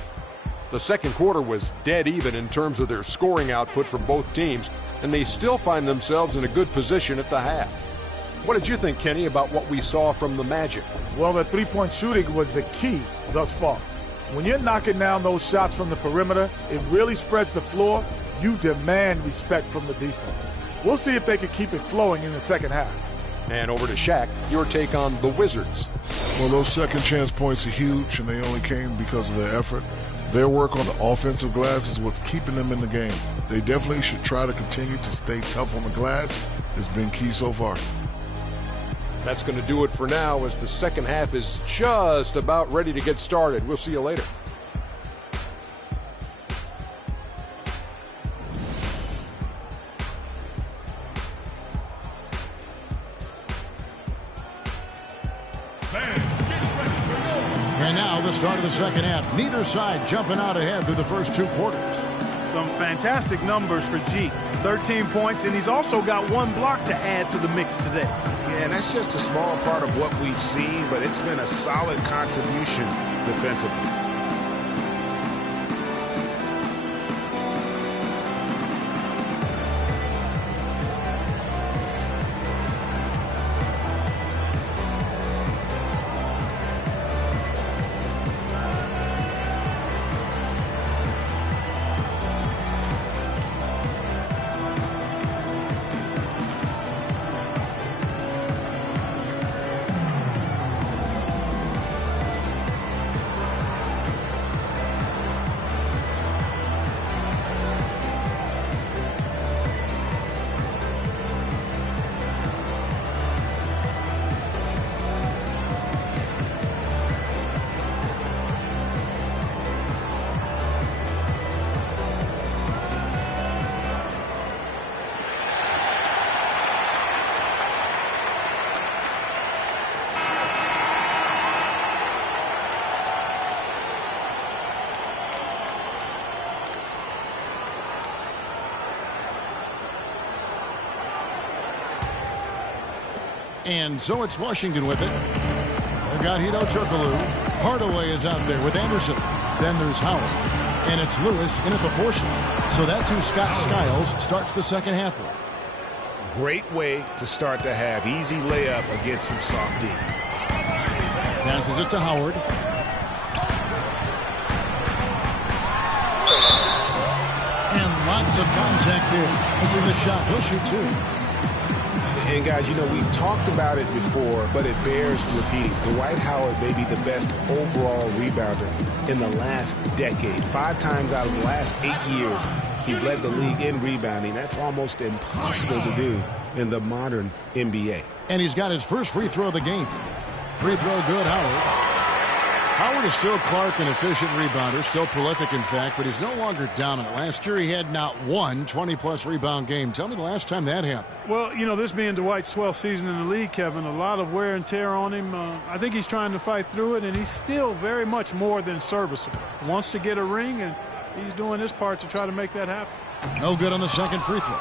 The second quarter was dead even in terms of their scoring output from both teams, and they still find themselves in a good position at the half. What did you think, Kenny, about what we saw from the Magic? Well, the three-point shooting was the key thus far. When you're knocking down those shots from the perimeter, it really spreads the floor. You demand respect from the defense. We'll see if they can keep it flowing in the second half. And over to Shaq, your take on the Wizards. Well, those second chance points are huge, and they only came because of their effort. Their work on the offensive glass is what's keeping them in the game. They definitely should try to continue to stay tough on the glass. It's been key so far. That's going to do it for now as the second half is just about ready to get started. We'll see you later. And now the start of the second half. Neither side jumping out ahead through the first 2 quarters. Some fantastic numbers for G. 13 points, and he's also got 1 block to add to the mix today. Yeah, and that's just a small part of what we've seen, but it's been a solid contribution defensively. And so it's Washington with it. They've got Hito Turkoglu. Hardaway is out there with Anderson. Then there's Howard. And it's Lewis in at the 4 slot. So that's who Scott Skiles starts the second half with. Great way to start the half. Easy layup against some soft D. Passes it to Howard. And lots of contact there. Missing the shot. He'll shoot 2. And guys, you know, we've talked about it before, but it bears repeating. Dwight Howard may be the best overall rebounder in the last decade. 5 times out of the last 8 years, he's led the league in rebounding. That's almost impossible to do in the modern NBA. And he's got his first free throw of the game. Free throw good, Howard. Howard is still Clark, an efficient rebounder, still prolific, in fact, but he's no longer dominant. Last year he had not one 20-plus rebound game. Tell me the last time that happened. Well, you know, this being Dwight's 12th season in the league, Kevin, a lot of wear and tear on him. I think he's trying to fight through it, and he's still very much more than serviceable. Wants to get a ring, and he's doing his part to try to make that happen. No good on the second free throw.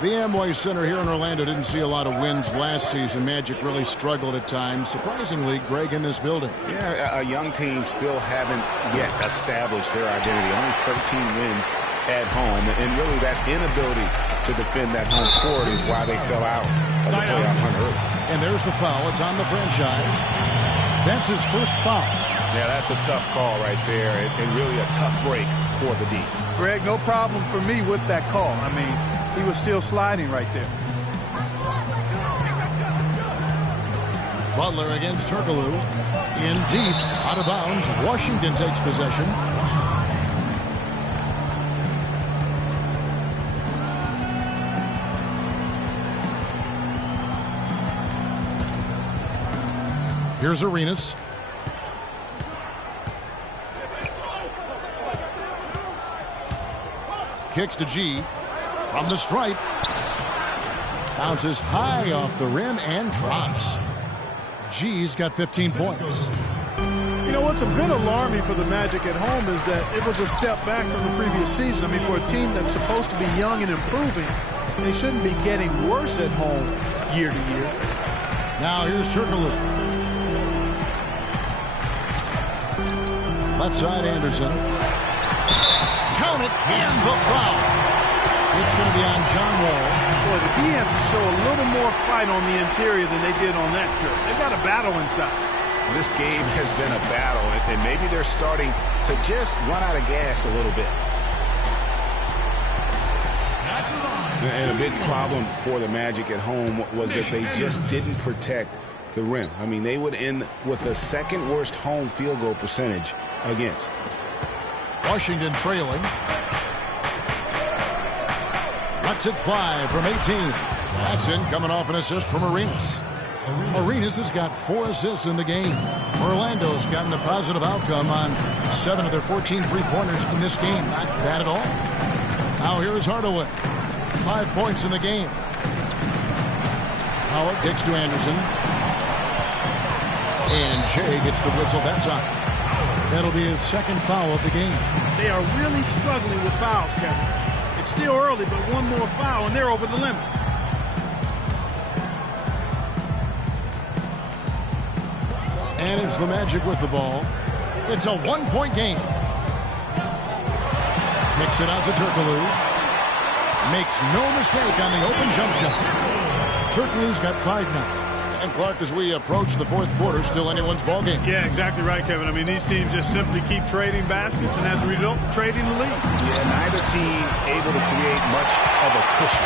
The Amway Center here in Orlando didn't see a lot of wins last season. Magic really struggled at times. Surprisingly, Greg, in this building. Yeah, a young team still haven't yet established their identity. Only 13 wins at home. And really that inability to defend that home court is why they fell out of the playoff hunt early. And there's the foul. It's on the franchise. That's his first foul. Yeah, that's a tough call right there, and really a tough break for the D. Greg, no problem for me with that call. I mean, he was still sliding right there. Butler against Turkoglu. In deep, out of bounds. Washington takes possession. Here's Arenas. Kicks to G. From the stripe. Bounces high off the rim and drops. G's got 15 points. You know, what's a bit alarming for the Magic at home is that it was a step back from the previous season. I mean, for a team that's supposed to be young and improving, they shouldn't be getting worse at home year to year. Now here's Turkoglu. Left side, Anderson. Count it, and the foul. It's going to be on John Wall. Boy, the D has to show a little more fight on the interior than they did on that trip. They've got a battle inside. This game has been a battle, and maybe they're starting to just run out of gas a little bit. And a big problem for the Magic at home was that they just didn't protect the rim. I mean, they would end with the second worst home field goal percentage against. Washington trailing. Lets it fly from 18. Jackson coming off an assist from Arenas. Arenas has got 4 assists in the game. Orlando's gotten a positive outcome on 7 of their 14 three-pointers in this game. Not bad at all. Now here's Hardaway. 5 points in the game. Howard kicks to Anderson. And Jay gets the whistle that time. That'll be his second foul of the game. They are really struggling with fouls, Kevin. It's still early, but one more foul, and they're over the limit. And it's the Magic with the ball. It's a 1-point game. Kicks it out to Turkoglu. Makes no mistake on the open jump shot. Turkoglu's got 5 now. And Clark, as we approach the fourth quarter, still anyone's ball game. Yeah, exactly right, Kevin. I mean, these teams just simply keep trading baskets, and as a result, trading the lead. Yeah, neither team able to create much of a cushion.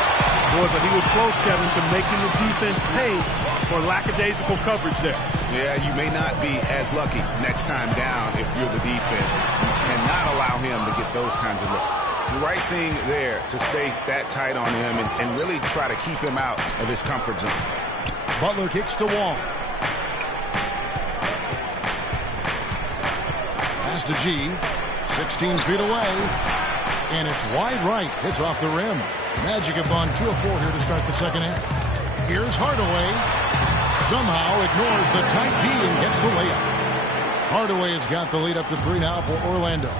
Boy, but he was close, Kevin, to making the defense pay for lackadaisical coverage there. Yeah, you may not be as lucky next time down if you're the defense. You cannot allow him to get those kinds of looks. The right thing there to stay that tight on him and really try to keep him out of his comfort zone. Butler kicks to Wall. Pass to G. 16 feet away. And it's wide right. Hits off the rim. Magic have gone 2 of 4 here to start the second half. Here's Hardaway. Somehow ignores the tight D and gets the layup. Hardaway has got the lead up to 3 now for Orlando.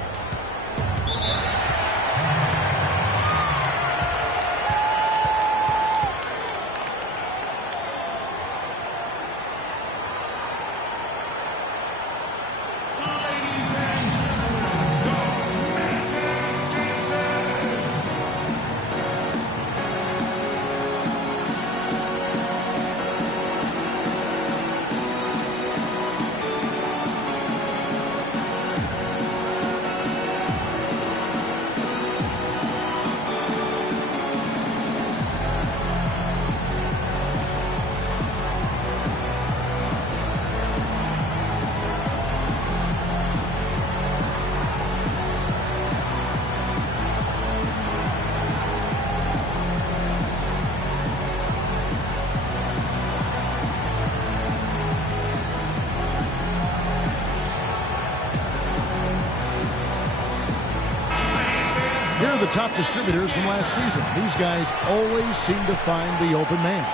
Here are the top distributors from last season. These guys always seem to find the open man.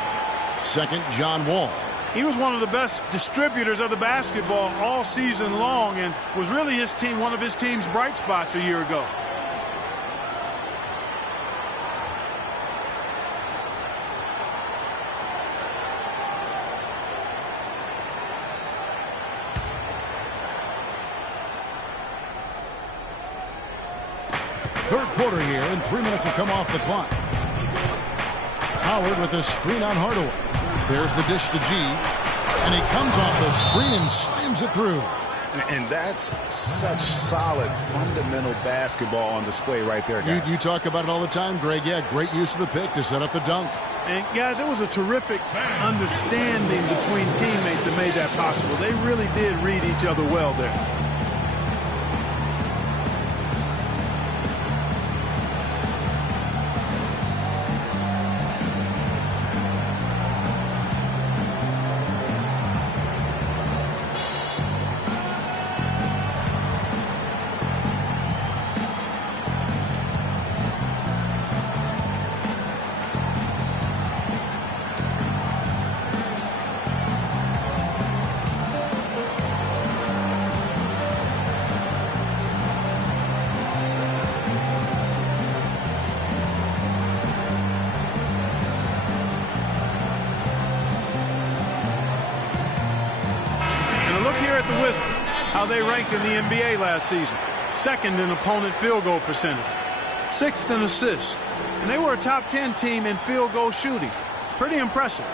Second, John Wall. He was one of the best distributors of the basketball all season long and was really his team, one of his team's bright spots a year ago. Third quarter here, and 3 minutes have come off the clock. Howard with a screen on Hardaway. There's the dish to G, and he comes off the screen and slams it through. And that's such solid, fundamental basketball on display right there, guys. You talk about it all the time, Greg. Yeah, great use of the pick to set up the dunk. And, guys, it was a terrific understanding between teammates that made that possible. They really did read each other well there. How they ranked in the NBA last season. Second in opponent field goal percentage. Sixth in assists. And they were a top 10 team in field goal shooting. Pretty impressive.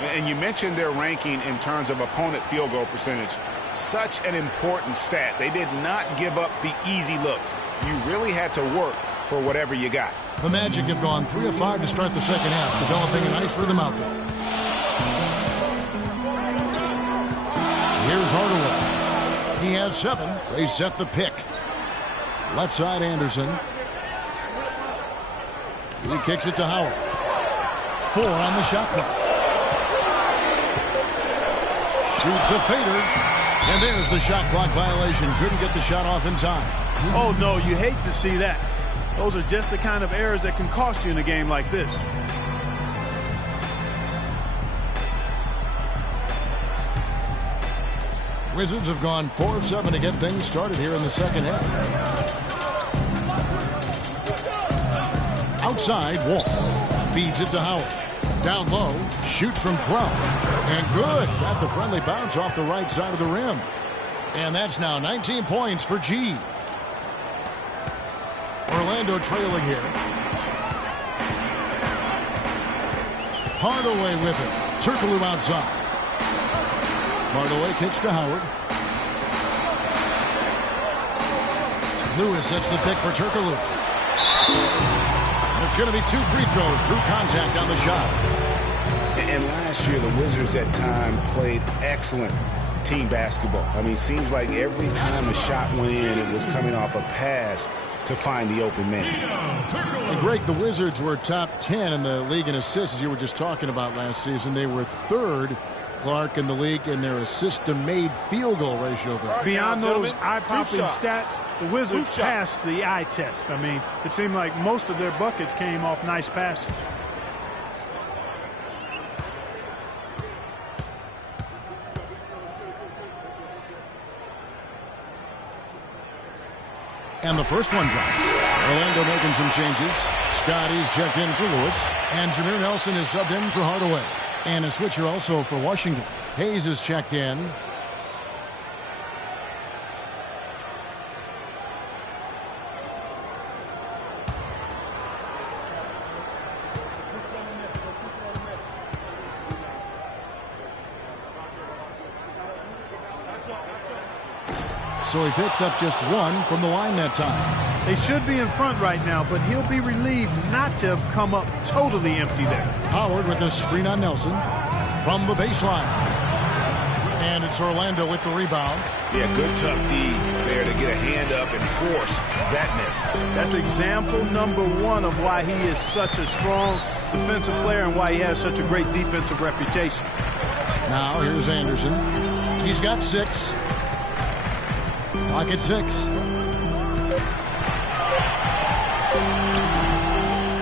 And you mentioned their ranking in terms of opponent field goal percentage. Such an important stat. They did not give up the easy looks. You really had to work for whatever you got. The Magic have gone 3 of 5 to start the second half, developing a nice rhythm out there. Here's Hardaway. He has 7. They set the pick. Left side, Anderson. He kicks it to Howard. 4 on the shot clock. Shoots a fader. And there's the shot clock violation. Couldn't get the shot off in time. Oh, no, you hate to see that. Those are just the kind of errors that can cost you in a game like this. Wizards have gone 4 of 7 to get things started here in the second half. Outside, Wall feeds it to Howard. Down low, shoots from 12. And good. Got the friendly bounce off the right side of the rim. And that's now 19 points for G. Orlando trailing here. Hardaway with it. Turkoglu outside. Hardaway kicks to Howard. Lewis sets the pick for Turkoglu. And it's going to be 2 free throws. Drew contact on the shot. And last year, the Wizards at time played excellent team basketball. I mean, it seems like every time a shot went in, it was coming off a pass to find the open man. And Greg, the Wizards were top 10 in the league in assists, as you were just talking about last season. They were 3rd, Clark, in the league in their assist-to-made field goal ratio. There. Beyond those eye-popping stats, the Wizards passed the eye test. I mean, it seemed like most of their buckets came off nice passes. And the first one drops. Orlando making some changes. Scotty's checked in for Lewis. And Jameer Nelson is subbed in for Hardaway. And a switcher also for Washington. Hayes is checked in. So he picks up just 1 from the line that time. They should be in front right now, but he'll be relieved not to have come up totally empty there. Howard with a screen on Nelson from the baseline. And it's Orlando with the rebound. Yeah, good tough D there to get a hand up and force that miss. That's example number 1 of why he is such a strong defensive player and why he has such a great defensive reputation. Now here's Anderson. He's got 6. Clock at 6.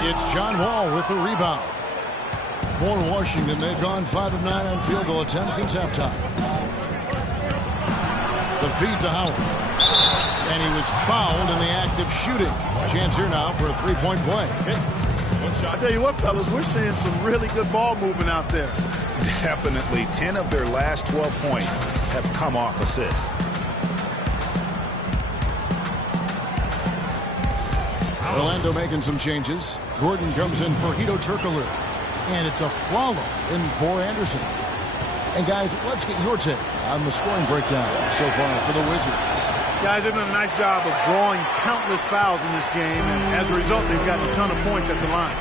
It's John Wall with the rebound. For Washington, they've gone 5 of 9 on field goal attempts since halftime. The feed to Howard. And he was fouled in the act of shooting. Chance here now for a 3-point play. I tell you what, fellas, we're seeing some really good ball movement out there. Definitely. 10 of their last 12 points have come off assists. Orlando making some changes. Gordon comes in for Hito Turkoglu. And it's a follow in for Anderson. And guys, let's get your take on the scoring breakdown so far for the Wizards. Guys, they've done a nice job of drawing countless fouls in this game, and as a result, they've gotten a ton of points at the line.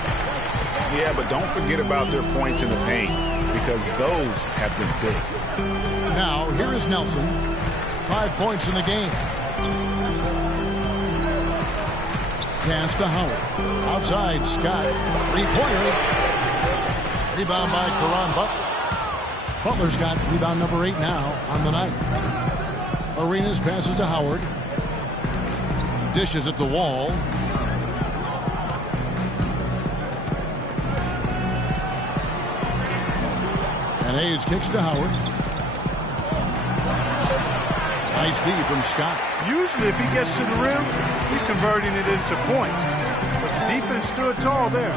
Yeah, but don't forget about their points in the paint, because those have been big. Now, here is Nelson. 5 points in the game. Pass to Howard. Outside, Scott. Three-pointer. Rebound by Caron Butler. Butler's got rebound number 8 now on the night. Arenas passes to Howard. Dishes at the wall. And Hayes kicks to Howard. Nice D from Scott. Usually if he gets to the rim, he's converting it into points. But the defense stood tall there.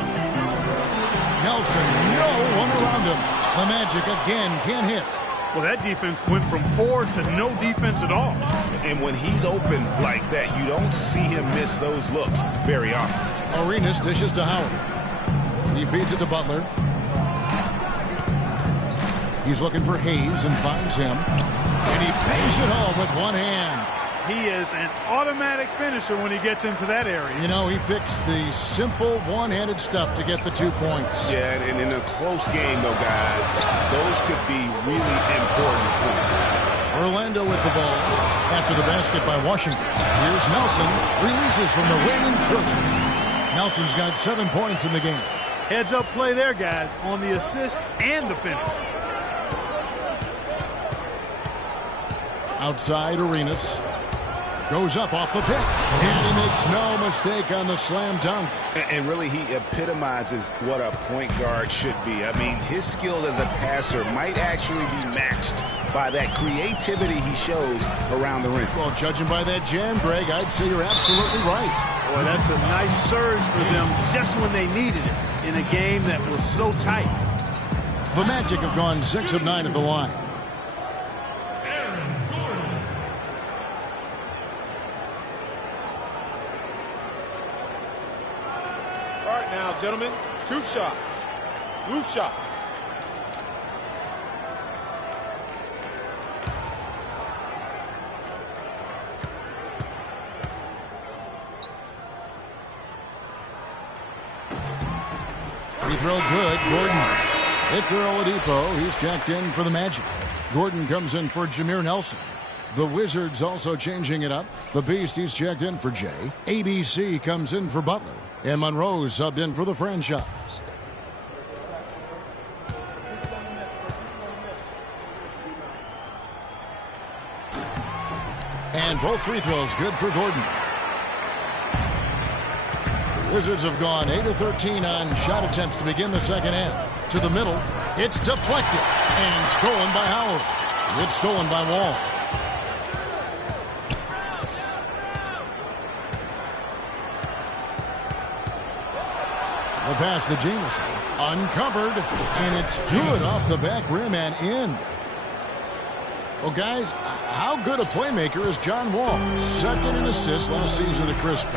Nelson, no one around him. The Magic again can't hit. Well, that defense went from poor to no defense at all. And when he's open like that, you don't see him miss those looks very often. Arenas dishes to Howard. He feeds it to Butler. He's looking for Hayes and finds him. And he bangs it home with one hand. He is an automatic finisher when he gets into that area. You know, he picks the simple one-handed stuff to get the 2 points. Yeah, and in a close game, though, guys, those could be really important points. Orlando with the ball after the basket by Washington. Here's Nelson. Releases from the reigning Trojans. Nelson's got 7 points in the game. Heads-up play there, guys, on the assist and the finish. Outside, Arenas. Goes up off the pick. And he makes no mistake on the slam dunk. And really, he epitomizes what a point guard should be. I mean, his skills as a passer might actually be matched by that creativity he shows around the rim. Well, judging by that jam, Greg, I'd say you're absolutely right. Boy, that's a nice surge for them just when they needed it in a game that was so tight. The Magic have gone 6 of 9 at the line. Now, gentlemen, 2 shots. Blue shots. Free throw good. Gordon. Victor Oladipo. He's checked in for the Magic. Gordon comes in for Jameer Nelson. The Wizards also changing it up. The Beast, he's checked in for Jay. ABC comes in for Butler. And Monroe's subbed in for the franchise. And both free throws good for Gordon. The Wizards have gone 8 of 13 on shot attempts to begin the second half. To the middle. It's deflected and stolen by Howard. It's stolen by Wall. The pass to Jamison. Uncovered. And it's good off the back rim and in. Well, guys, how good a playmaker is John Wall? Second in assists last season to Chris Paul.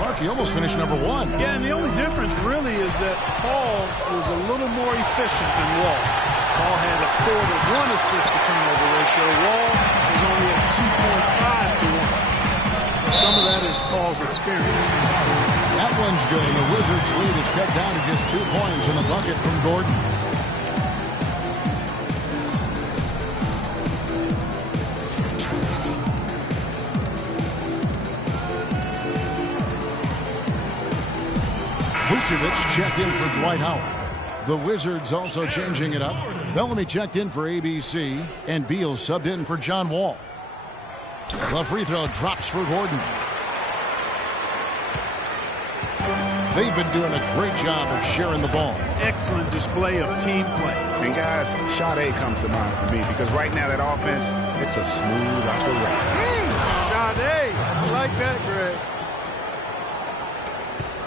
Clark, he almost finished number 1. Yeah, and the only difference really is that Paul was a little more efficient than Wall. Paul had a 4 to 1 assist to turnover ratio. Wall was only at 2.5 to 1. Some of that is Paul's experience. That one's good, and the Wizards' lead is cut down to just 2 points in the bucket from Gordon. Vucevic checked in for Dwight Howard. The Wizards also changing it up. Bellamy checked in for ABC, and Beal subbed in for John Wall. The free throw drops for Gordon. They've been doing a great job of sharing the ball. Excellent display of team play. And guys, shot A comes to mind for me because right now that offense, it's a smooth operation. Shot A. I like that, Greg.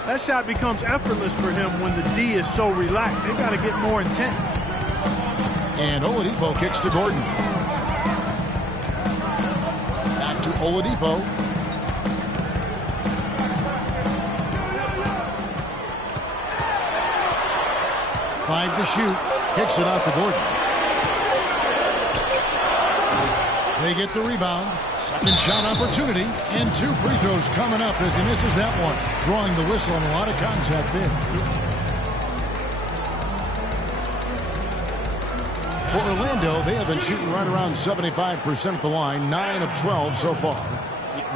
That shot becomes effortless for him when the D is so relaxed. They've got to get more intense. And Oladipo kicks to Gordon. Back to Oladipo. 5 to shoot. Kicks it out to Gordon. They get the rebound. Second shot opportunity. And 2 free throws coming up as he misses that one. Drawing the whistle and a lot of contact there. For Orlando, they have been shooting right around 75% at the line. 9 of 12 so far.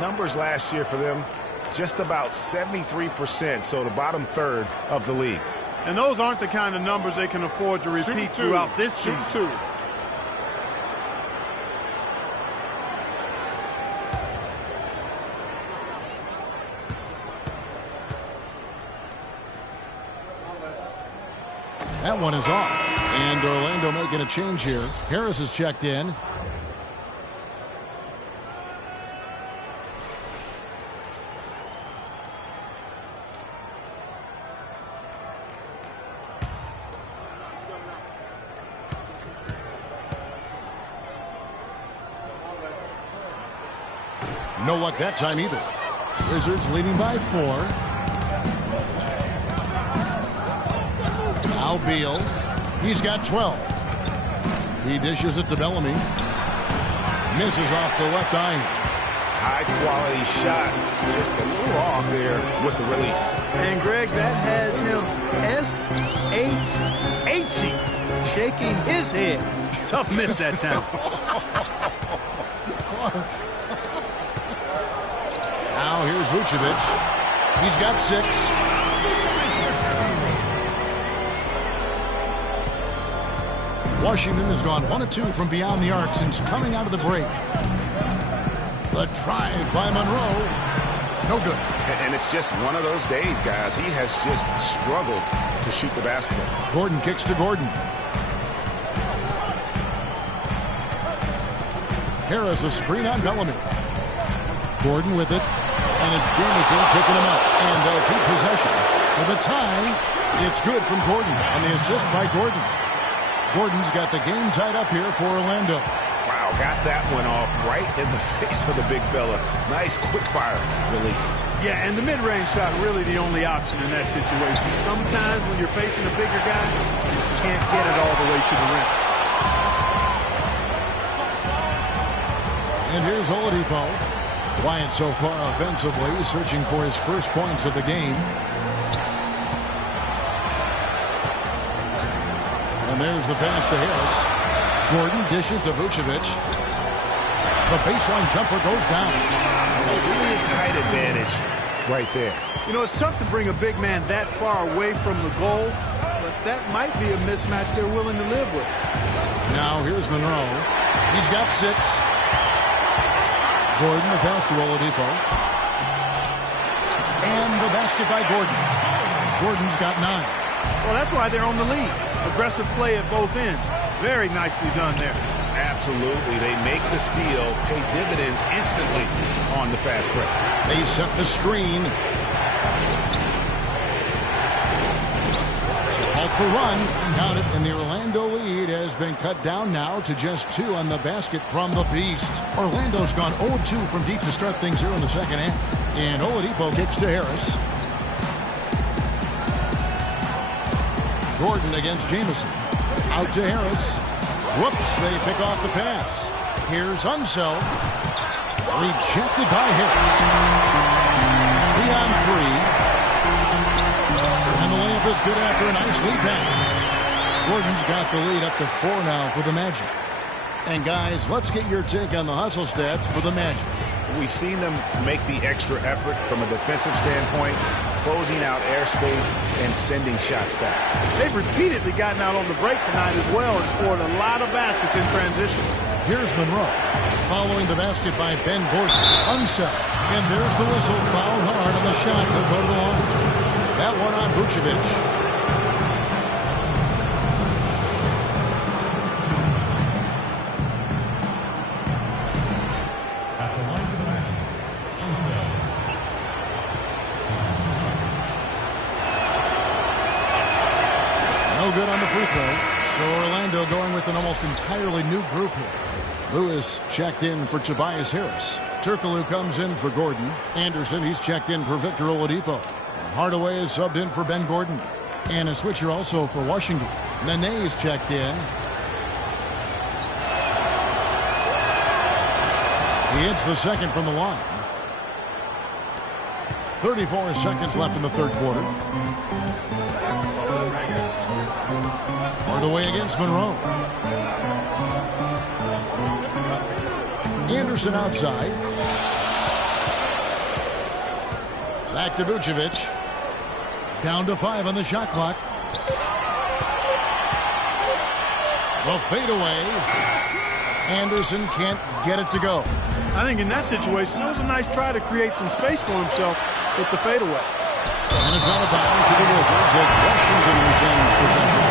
Numbers last year for them, just about 73%, so the bottom third of the league. And those aren't the kind of numbers they can afford to repeat throughout this season. That one is off. And Orlando making a change here. Harris is checked in. No luck that time either. Wizards leading by 4. Now Beal. He's got 12. He dishes it to Bellamy. Misses off the left eye. High quality shot. Just a little off there with the release. And Greg, that has him S-H-H-ing, shaking his head. Tough miss that time. Now here's Vucevic. He's got 6. Washington has gone 1 of 2 from beyond the arc since coming out of the break. The drive by Monroe. No good. And it's just one of those days, guys. He has just struggled to shoot the basketball. Gordon kicks to Gordon. Harris a screen on Bellamy. Gordon with it. And it's Jamison picking him up. And they'll keep possession. For the tie, it's good from Gordon. And the assist by Gordon. Gordon's got the game tied up here for Orlando. Wow, got that one off right in the face of the big fella. Nice quick fire release. Yeah, and the mid-range shot really the only option in that situation. Sometimes when you're facing a bigger guy, you can't get it all the way to the rim. And here's Oladipo. Quiet so far offensively, searching for his first points of the game. And there's the pass to Harris. Gordon dishes to Vucevic. The baseline jumper goes down. Really tight advantage right there. You know, it's tough to bring a big man that far away from the goal, but that might be a mismatch they're willing to live with. Now here's Monroe. He's got 6. Gordon, the pass to Oladipo. And the basket by Gordon. Gordon's got 9. Well, that's why they're on the lead. Aggressive play at both ends. Very nicely done there. Absolutely. They make the steal, pay dividends instantly on the fast break. They set the screen. To halt the run. Count it, and the Orlando lead has been cut down now to just 2 on the basket from the Beast. Orlando's gone 0-2 from deep to start things here in the second half. And Oladipo kicks to Harris. Gordon against Jamison. Out to Harris. Whoops, they pick off the pass. Here's Unseld. Rejected by Harris. 3 on 3. And the layup is good after a nice lead pass. Gordon's got the lead up to 4 now for the Magic. And guys, let's get your take on the hustle stats for the Magic. We've seen them make the extra effort from a defensive standpoint, closing out airspace and sending shots back. They've repeatedly gotten out on the break tonight as well and scored a lot of baskets in transition. Here's Monroe. Following the basket by Ben Gordon. Unset. And there's the whistle. Fouled hard on the shot. He'll go to the line. That one on Vucevic. Good on the free throw. So Orlando going with an almost entirely new group here. Lewis checked in for Tobias Harris. Turkoglu comes in for Gordon. Anderson, he's checked in for Victor Oladipo. Hardaway is subbed in for Ben Gordon. And a switcher also for Washington. Nene is checked in. He hits the second from the line. 34 seconds left in the third quarter. Hardaway against Monroe. Anderson outside. Back to Vucevic. Down to 5 on the shot clock. The fadeaway. Anderson can't get it to go. I think in that situation, it was a nice try to create some space for himself with the fadeaway. And it's out of bounds to the Wizards as Washington retains possession.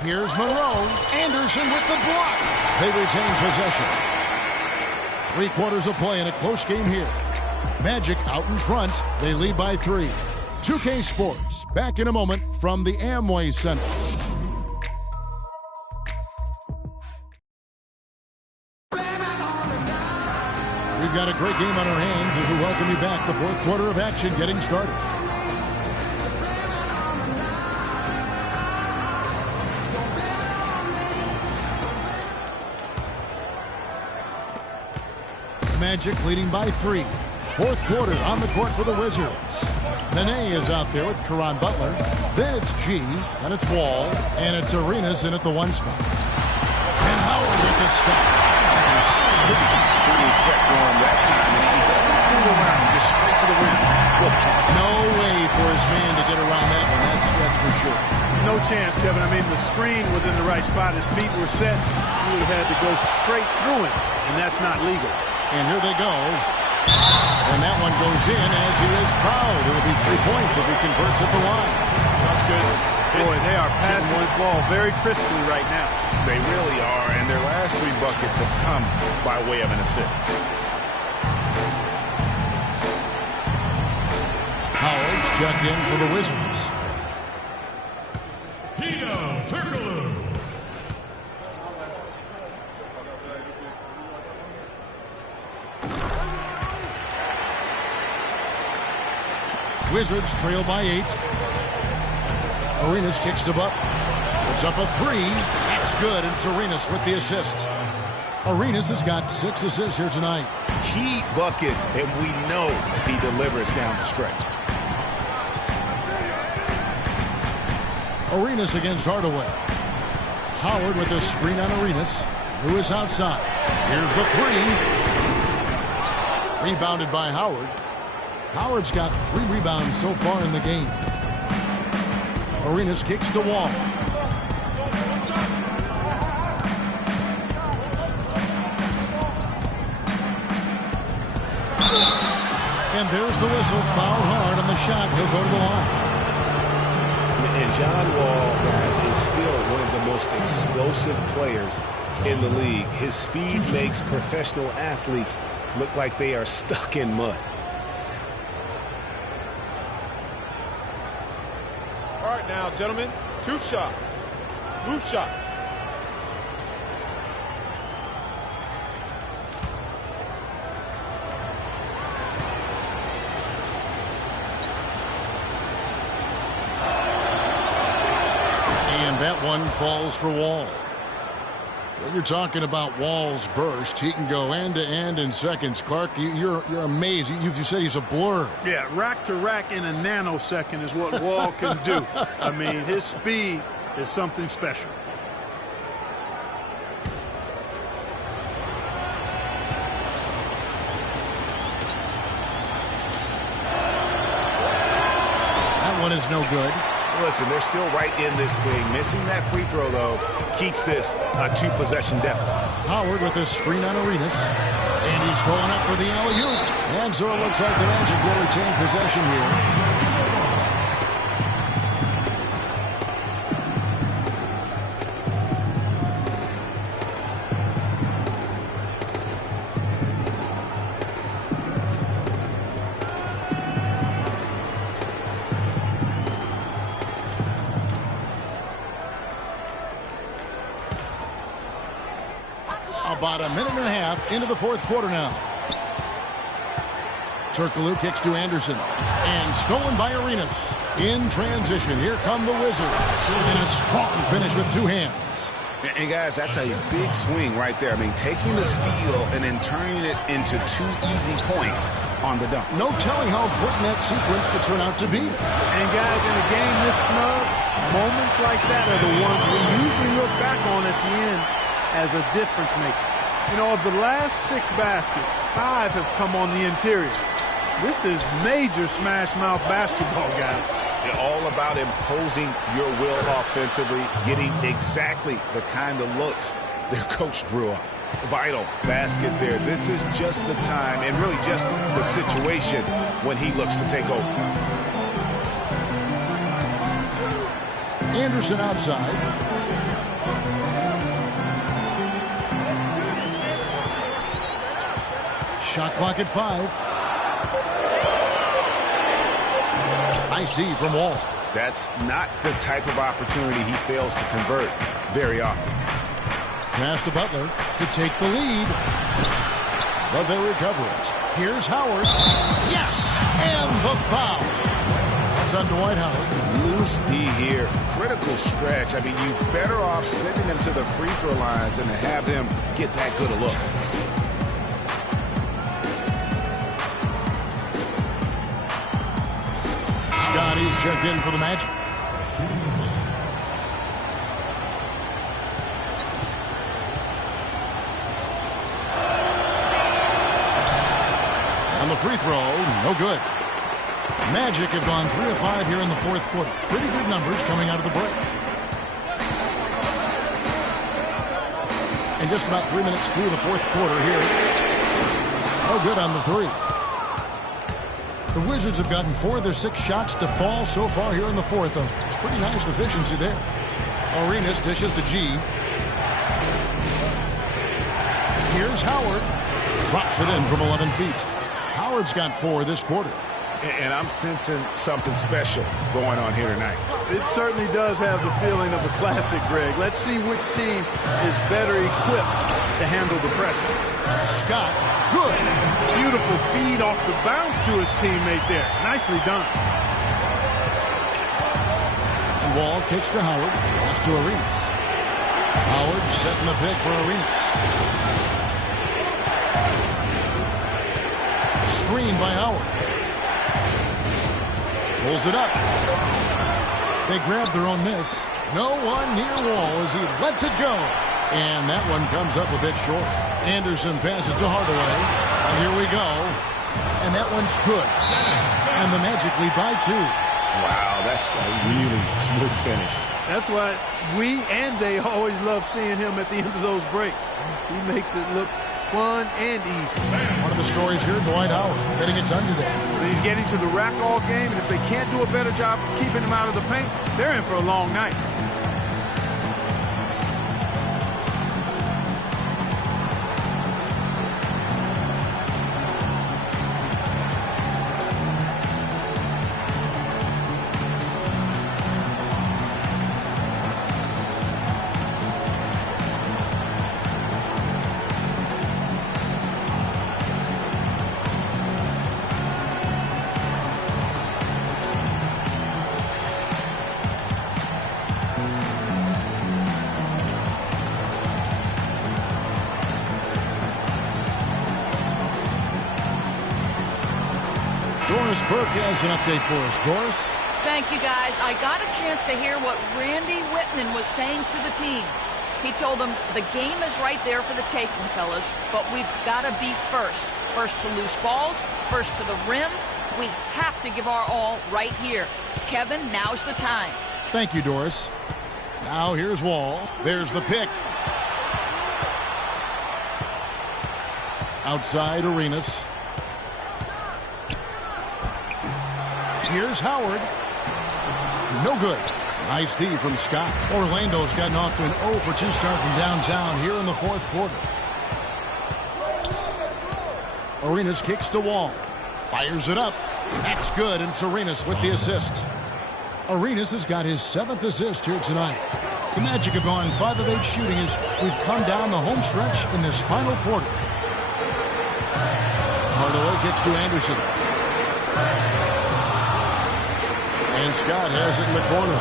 Here's Monroe. Anderson with the block. They retain possession. 3/4 of play in a close game here. Magic out in front. They lead by 3. 2K Sports back in a moment from the Amway Center. We've got a great game on our hands as we welcome you back. The 4th quarter of action getting started. Magic leading by 3. 4th quarter on the court for the Wizards. Nene is out there with Caron Butler. Then it's G, and it's Wall, and it's Arenas in at the 1 spot. And Howard with the stop. Screen set for him that time. He doesn't fool around, just straight to the rim. No way for his man to get around that one. That's for sure. No chance, Kevin. I mean, the screen was in the right spot. His feet were set. He would have had to go straight through him, and that's not legal. And here they go. And that one goes in as he is fouled. It'll be 3 points if he converts at the line. That's good. Boy, they are passing the ball very crisply right now. They really are, and their last 3 buckets have come by way of an assist. Howard's checked in for the Wizards. Wizards trail by 8. Arenas kicks to Buck. Puts up a 3. That's good. It's Arenas with the assist. Arenas has got 6 assists here tonight. Key buckets, and we know he delivers down the stretch. Arenas against Hardaway. Howard with a screen on Arenas. Lewis outside. Here's the 3. Rebounded by Howard. Howard's got 3 rebounds so far in the game. Arenas kicks to Wall. And there's the whistle. Fouled hard on the shot. He'll go to the line. And John Wall, guys, is still one of the most explosive players in the league. His speed makes professional athletes look like they are stuck in mud. All right, now, gentlemen, 2 shots. Loose shots. And that one falls for Wall. When you're talking about Wall's burst, he can go end to end in seconds. Clark, you're amazed. You said he's a blur. Yeah, rack to rack in a nanosecond is what Wall can do. I mean, his speed is something special. That one is no good. Listen, they're still right in this thing. Missing that free throw, though, keeps this a 2-possession deficit. Howard with a screen on Arenas. And he's going up for the alley-oop. And so it looks like the Magic will retain possession here. About a minute and a half into the fourth quarter now. Turkoglu kicks to Anderson. And stolen by Arenas. In transition, here come the Wizards. And a strong finish with two hands. And guys, that's a big swing right there. I mean, taking the steal and then turning it into two easy points on the dunk. No telling how important that sequence could turn out to be. And guys, in a game this snug, moments like that are the ones we usually look back on at the end as a difference maker. You know, of the last 6 baskets, 5 have come on the interior. This is major smash mouth basketball, guys. All about imposing your will offensively, getting exactly the kind of looks their coach drew up. Vital basket there. This is just the time and really just the situation when he looks to take over. Anderson outside. Shot clock at 5. Nice D from Wall. That's not the type of opportunity he fails to convert very often. Pass to Butler to take the lead. But they recover it. Here's Howard. Yes! And the foul. It's on Dwight Howard. Loose D here. Critical stretch. I mean, you're better off sending him to the free throw lines than to have him get that good a look. Scotty's checked in for the Magic. On the free throw, no good. Magic have gone 3 of 5 here in the fourth quarter. Pretty good numbers coming out of the break. And just about 3 minutes through the fourth quarter here. No good on the 3. The Wizards have gotten 4 of their 6 shots to fall so far here in the fourth. A pretty nice efficiency there. Arenas dishes to G. Here's Howard. Drops it in from 11 feet. Howard's got 4 this quarter. And I'm sensing something special going on here tonight. It certainly does have the feeling of a classic, Greg. Let's see which team is better equipped to handle the pressure. Scott, good. Beautiful feed off the bounce to his teammate there. Nicely done. And Wall kicks to Howard. Pass to Arenas. Howard setting the pick for Arenas. Screen by Howard. Pulls it up. They grab their own miss. No one near Wall as he lets it go. And that one comes up a bit short. Anderson passes to Hardaway. And here we go. And that one's good. And the Magic lead by 2. Wow, that's a really smooth finish. That's why we and they always love seeing him at the end of those breaks. He makes it look fun and easy. One of the stories here, Dwight Howard getting it done today. He's getting to the rack all game, and if they can't do a better job of keeping him out of the paint, they're in for a long night. Doris Burke has an update for us. Doris? Thank you, guys. I got a chance to hear what Randy Whitman was saying to the team. He told them the game is right there for the taking, fellas, but we've got to be first. First to loose balls, first to the rim. We have to give our all right here. Kevin, now's the time. Thank you, Doris. Now here's Wall. There's the pick. Outside Arenas. Here's Howard. No good. Nice D from Scott. Orlando's gotten off to an 0 for 2 start from downtown here in the fourth quarter. Arenas kicks to Wall. Fires it up. That's good, and it's Arenas with the assist. Arenas has got his 7th assist here tonight. The Magic have gone 5 of 8 shooting as we've come down the home stretch in this final quarter. Hardaway gets to Anderson. And Scott has it in the corner.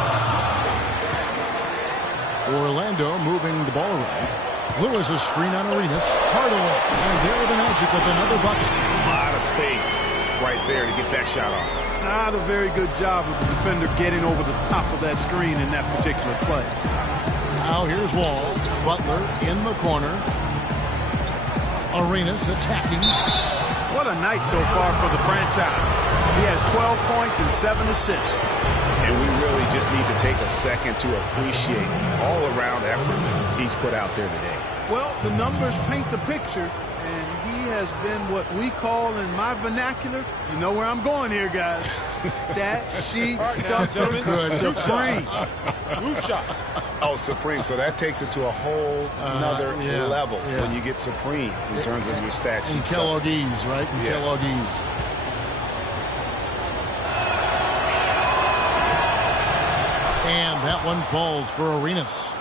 Orlando moving the ball around. Lewis a screen on Arenas. Hardaway. And there the Magic with another bucket. A lot of space right there to get that shot off. Not a very good job of the defender getting over the top of that screen in that particular play. Now here's Wall. Butler in the corner. Arenas attacking. What a night so far for the franchise. He has 12 points and 7 assists. And we really just need to take a second to appreciate the all-around effort he's put out there today. Well, the numbers paint the picture, and he has been what we call in my vernacular, you know where I'm going here, guys. Stat sheet stuff Good. supreme. Loose shots. Oh, supreme. So that takes it to a whole another level when you get supreme in terms of your stats. And Kellogg's, right? And Yes. Kellogg's. And that one falls for Arenas.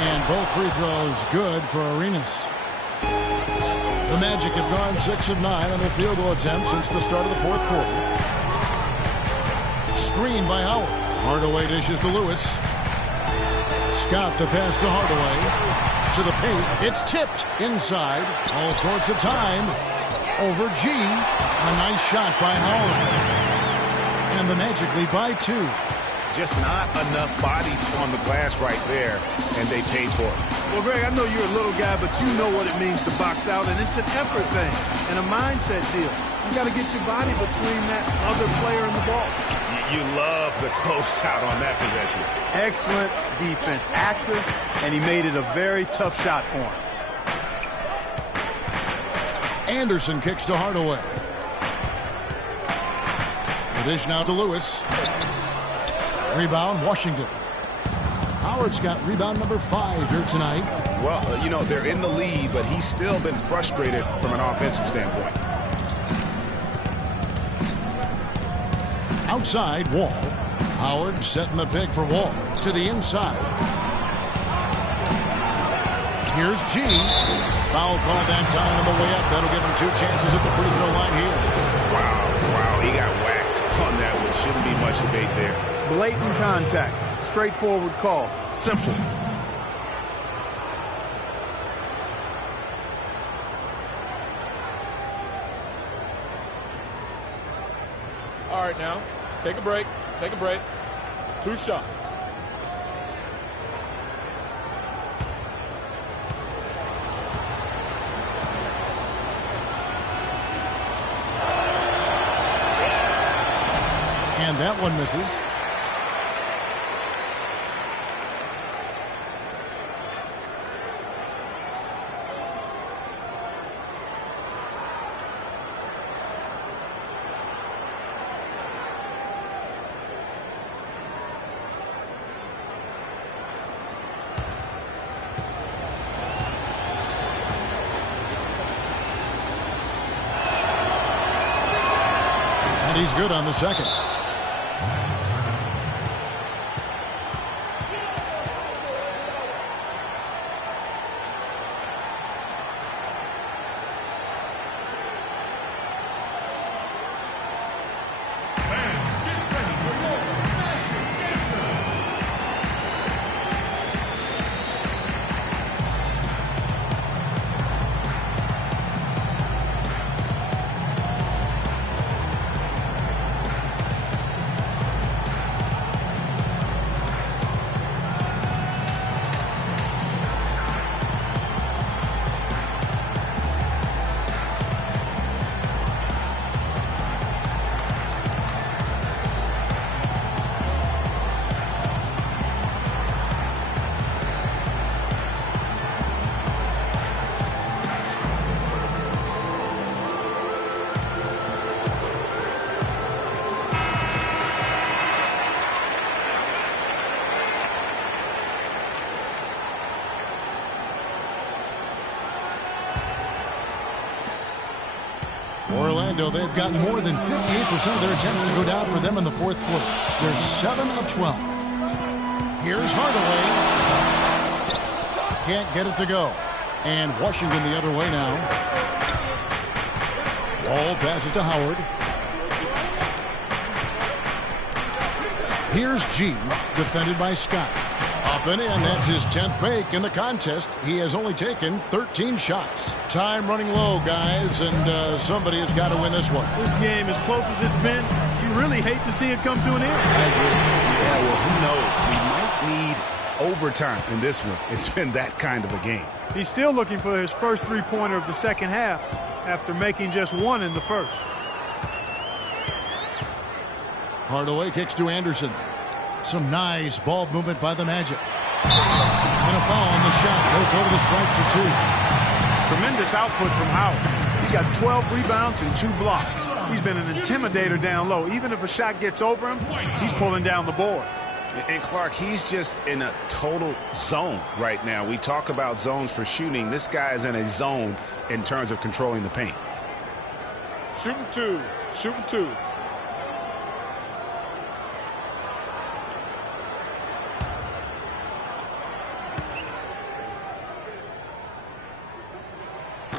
And both free throws good for Arenas. The Magic have gone 6 of 9 on their field goal attempts since the start of the fourth quarter. Screen by Howard. Hardaway dishes to Lewis. Scott the pass to Hardaway. To the paint. It's tipped inside. All sorts of time. Over G. A nice shot by Howard. And the Magic lead by 2. Just not enough bodies on the glass right there, and they paid for it. Well, Greg, I know you're a little guy, but you know what it means to box out, and it's an effort thing and a mindset deal. You got to get your body between that other player and the ball. You love the closeout on that possession. Excellent defense, active, and he made it a very tough shot for him. Anderson kicks to Hardaway. The dish now to Lewis. Rebound, Washington. Howard's got rebound number 5 here tonight. Well, you know, they're in the lead, but he's still been frustrated from an offensive standpoint. Outside, Wall. Howard setting the pick for Wall. To the inside. Here's G. Foul call that time on the way up. That'll give him 2 chances at the free throw line here. Wow, he got whacked on that one. Shouldn't be much debate there. Blatant contact. Straightforward call. Simple. All right, now, take a break. Take a break. 2 shots. And that one misses. And he's good on the second. For Orlando, they've gotten more than 58% of their attempts to go down for them in the fourth quarter. They're 7 of 12. Here's Hardaway. Can't get it to go. And Washington the other way now. Wall passes to Howard. Here's G, defended by Scott. Up and in, that's his 10th make in the contest. He has only taken 13 shots. Time running low, guys, and somebody has got to win this one. This game, as close as it's been, you really hate to see it come to an end. I agree. Yeah, well, who knows? We might need overtime in this one. It's been that kind of a game. He's still looking for his first three-pointer of the second half after making just one in the first. Hardaway kicks to Anderson. Some nice ball movement by the Magic. And a foul on the shot. They'll go to the strike for 2. Tremendous output from Howard. He's got 12 rebounds and 2 blocks. He's been an intimidator down low. Even if a shot gets over him, he's pulling down the board. And Clark, he's just in a total zone right now. We talk about zones for shooting. This guy is in a zone in terms of controlling the paint. Shooting 2. Shooting 2.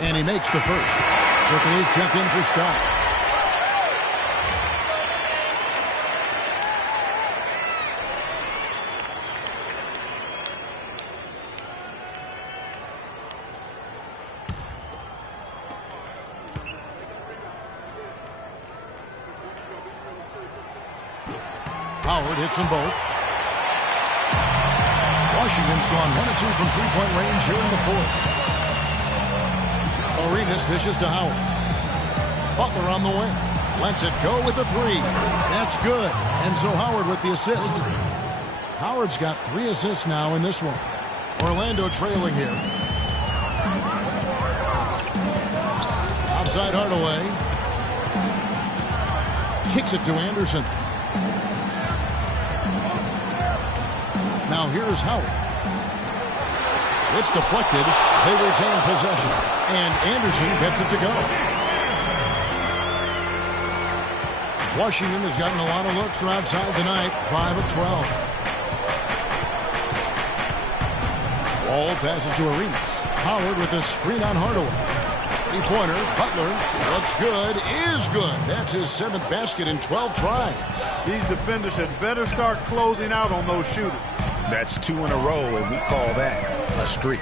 And he makes the first. Triple is checked in for Scott. Howard hits them both. Washington's gone 1 of 2 from three-point range here in the fourth. Arenas dishes to Howard. Butler on the wing. Lets it go with the 3. That's good. And so Howard with the assist. Howard's got 3 assists now in this one. Orlando trailing here. Outside Hardaway. Kicks it to Anderson. Now here's Howard. It's deflected. They retain possession. And Anderson gets it to go. Washington has gotten a lot of looks from outside tonight. 5 of 12. Wall passes to Arenas. Howard with a screen on Hardaway. Three-pointer. Butler looks good. Is good. That's his 7th basket in 12 tries. These defenders had better start closing out on those shooters. That's 2 in a row, and we call that a streak.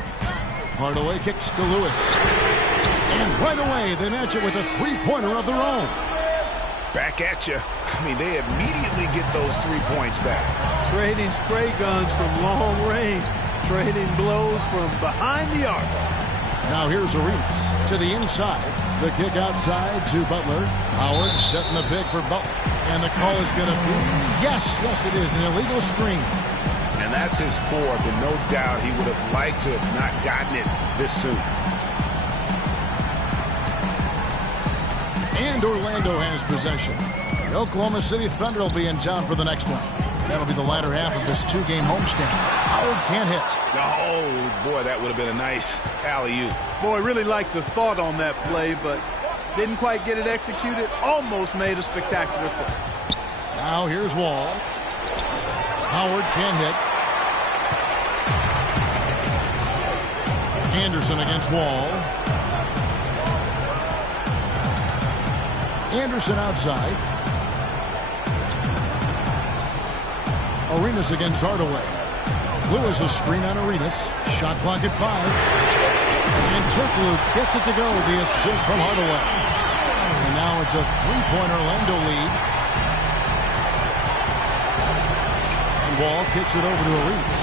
Hardaway kicks to Lewis. And right away, they match it with a three-pointer of their own. Back at you. I mean, they immediately get those 3 points back. Trading spray guns from long range. Trading blows from behind the arc. Now here's Arenas to the inside. The kick outside to Butler. Howard setting the pick for Butler. And the call is going to be, yes, it is, an illegal screen. And that's his 4th, and no doubt he would have liked to have not gotten it this soon. And Orlando has possession. The Oklahoma City Thunder will be in town for the next one. That'll be the latter half of this 2-game homestand. Howard can't hit. Oh, boy, that would have been a nice alley-oop. Boy, really liked the thought on that play, but didn't quite get it executed. Almost made a spectacular play. Now here's Wall. Howard can't hit. Anderson against Wall. Anderson outside. Arenas against Hardaway. Lewis a screen on Arenas. Shot clock at 5. And Turkoglu gets it to go. The assist from Hardaway. And now it's a 3-point Orlando lead. And Wall kicks it over to Arenas.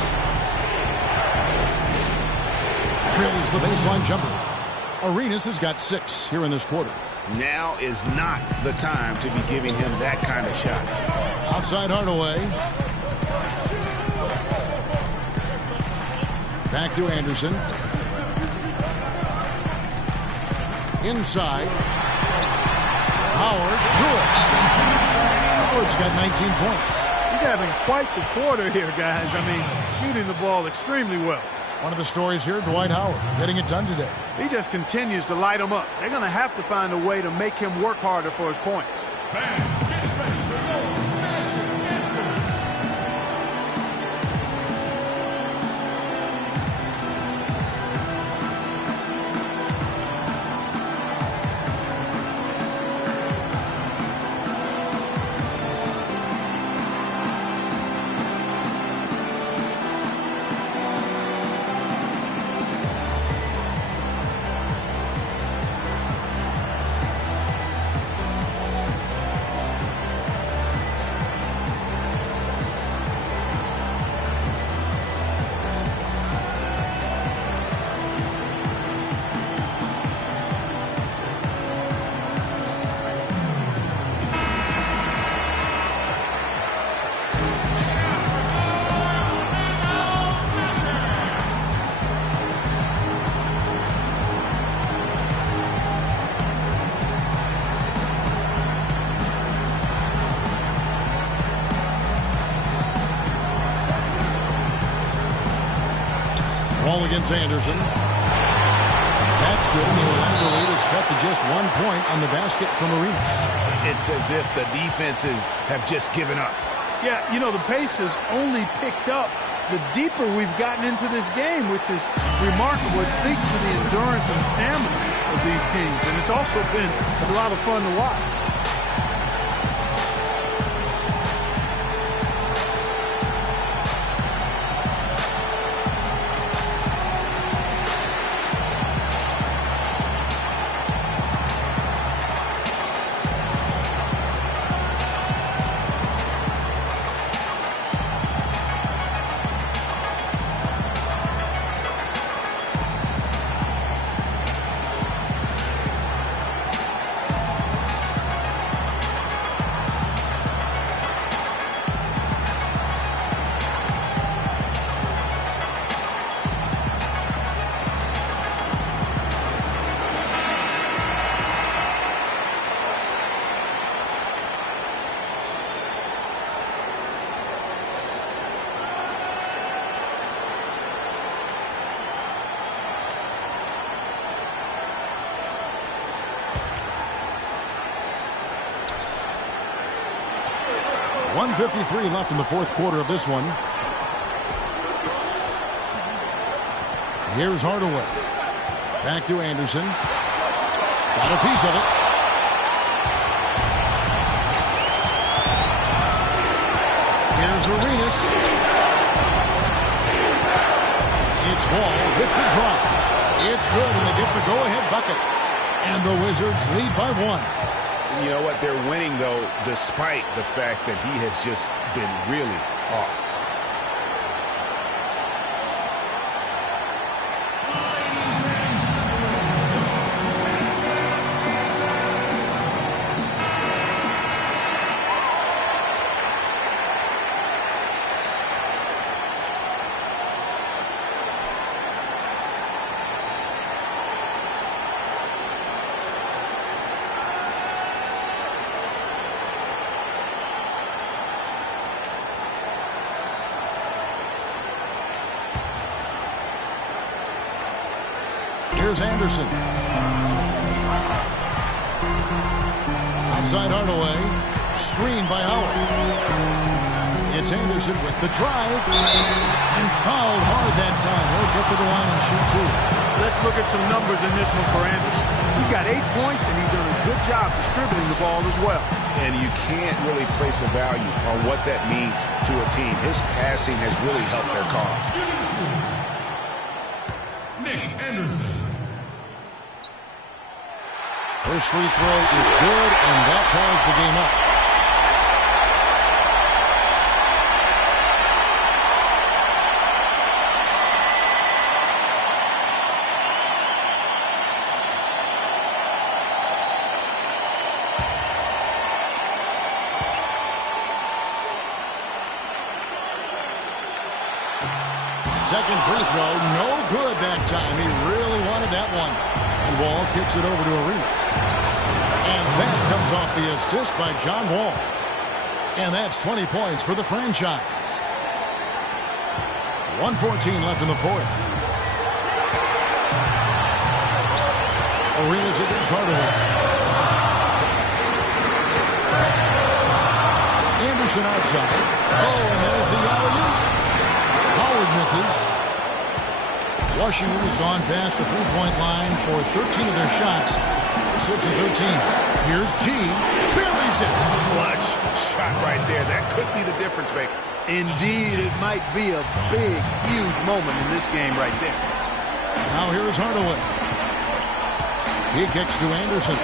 Drills the baseline jumper. Arenas has got 6 here in this quarter. Now is not the time to be giving him that kind of shot. Outside Hardaway. Back to Anderson. Inside. Howard. Good. Howard's got 19 points. He's having quite the quarter here, guys. I mean, shooting the ball extremely well. One of the stories here, Dwight Howard getting it done today. He just continues to light them up. They're going to have to find a way to make him work harder for his points. Ball against Anderson. That's good. And the Orlando Raiders cut to just 1 point on the basket from Arenas. It's as if the defenses have just given up. Yeah, you know, the pace has only picked up the deeper we've gotten into this game, which is remarkable. It speaks to the endurance and stamina of these teams. And it's also been a lot of fun to watch. .153 left in the fourth quarter of this one. Here's Hardaway. Back to Anderson. Got a piece of it. Here's Arenas. It's Wall with the drop. It's good, and they get the go-ahead bucket. And the Wizards lead by 1. You know what? They're winning, though, despite the fact that he has just been really off. Here's Anderson. Outside Hardaway. Screen by Howard. It's Anderson with the drive. And fouled hard that time. He'll get to the line and shoot 2. Let's look at some numbers in this one for Anderson. He's got 8 points, and he's done a good job distributing the ball as well. And you can't really place a value on what that means to a team. His passing has really helped their cause. Nick Anderson. First free throw is good, and that ties the game up. Second free throw, no good that time. He really wanted that one. And Wall kicks it over to Arenas. And that comes off the assist by John Wall. And that's 20 points for the franchise. 1:14 left in the fourth. Arenas against Hardaway. Anderson outside. Oh, and there's the alley-oop. Howard misses. Washington has gone past the three-point line for 13 of their shots. 6 of 13. Here's G. Buries it. Clutch shot right there. That could be the difference maker. Indeed, it might be a big, huge moment in this game right there. Now here's Hardaway. He kicks to Anderson.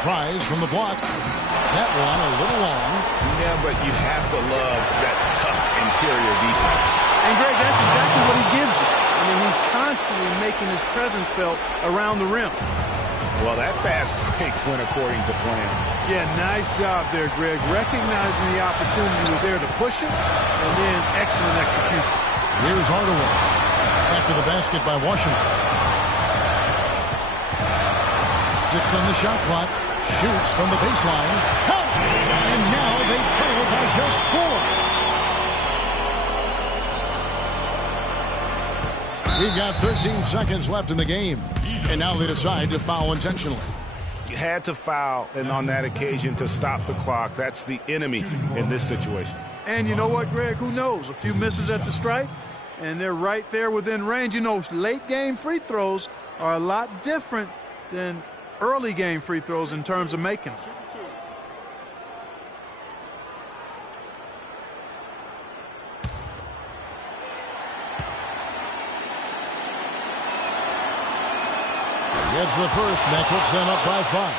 Tries from the block. That one a little long. Yeah, but you have to love that tough interior defense. And, Greg, that's exactly what he gives you. I mean, he's constantly making his presence felt around the rim. Well, that fast break went according to plan. Yeah, nice job there, Greg. Recognizing the opportunity was there to push it, and then excellent execution. Here's Hardaway. After the basket by Washington. 6 on the shot clock. Shoots from the baseline. Count! And now they trail by just 4. We've got 13 seconds left in the game. And now they decide to foul intentionally. You had to foul, and on that occasion to stop the clock. That's the enemy in this situation. And you know what, Greg? Who knows? A few misses at the stripe, and they're right there within range. You know, late-game free throws are a lot different than early-game free throws in terms of making them. Gets the first, and that puts them up by 5.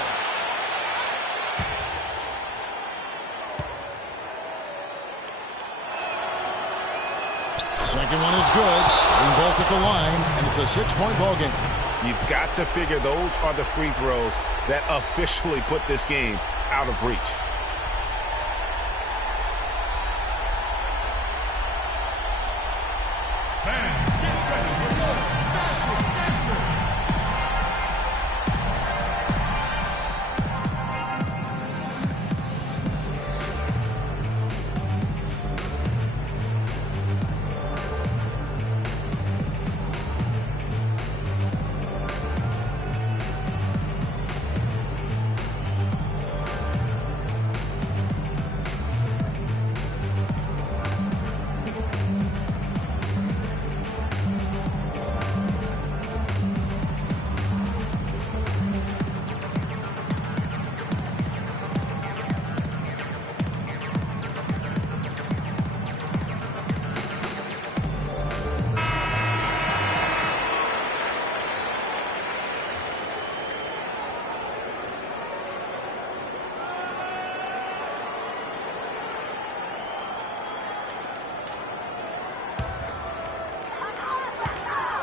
Second one is good. Being both at the line, and it's a 6-point ball game. You've got to figure those are the free throws that officially put this game out of reach.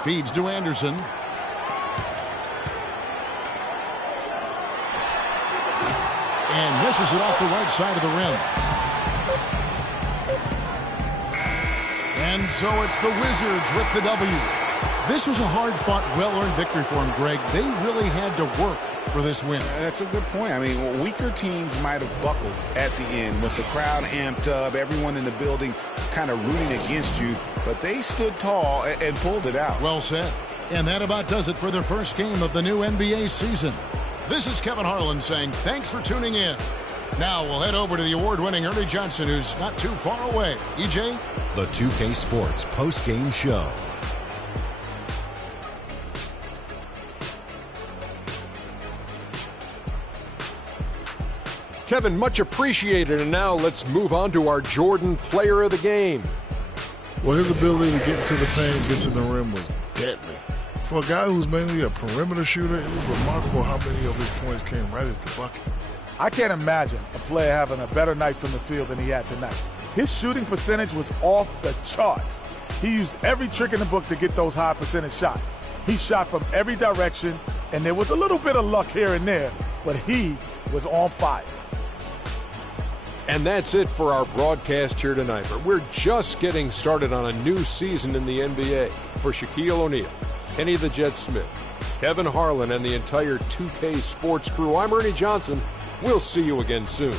Feeds to Anderson. And misses it off the right side of the rim. And so it's the Wizards with the W. This was a hard-fought, well-earned victory for them, Greg. They really had to work for this win. That's a good point. I mean, weaker teams might have buckled at the end with the crowd amped up, everyone in the building kind of rooting against you, but they stood tall and pulled it out. Well said. And that about does it for the first game of the new NBA season. This is Kevin Harlan saying thanks for tuning in. Now we'll head over to the award-winning Ernie Johnson, who's not too far away. EJ? The 2K Sports post-game show. Kevin, much appreciated. And now let's move on to our Jordan Player of the Game. Well, his ability to get to the paint, get to the rim was deadly. For a guy who's mainly a perimeter shooter, it was remarkable how many of his points came right at the bucket. I can't imagine a player having a better night from the field than he had tonight. His shooting percentage was off the charts. He used every trick in the book to get those high percentage shots. He shot from every direction, and there was a little bit of luck here and there, but he was on fire. And that's it for our broadcast here tonight. But we're just getting started on a new season in the NBA. For Shaquille O'Neal, Kenny the Jet Smith, Kevin Harlan, and the entire 2K Sports crew, I'm Ernie Johnson. We'll see you again soon.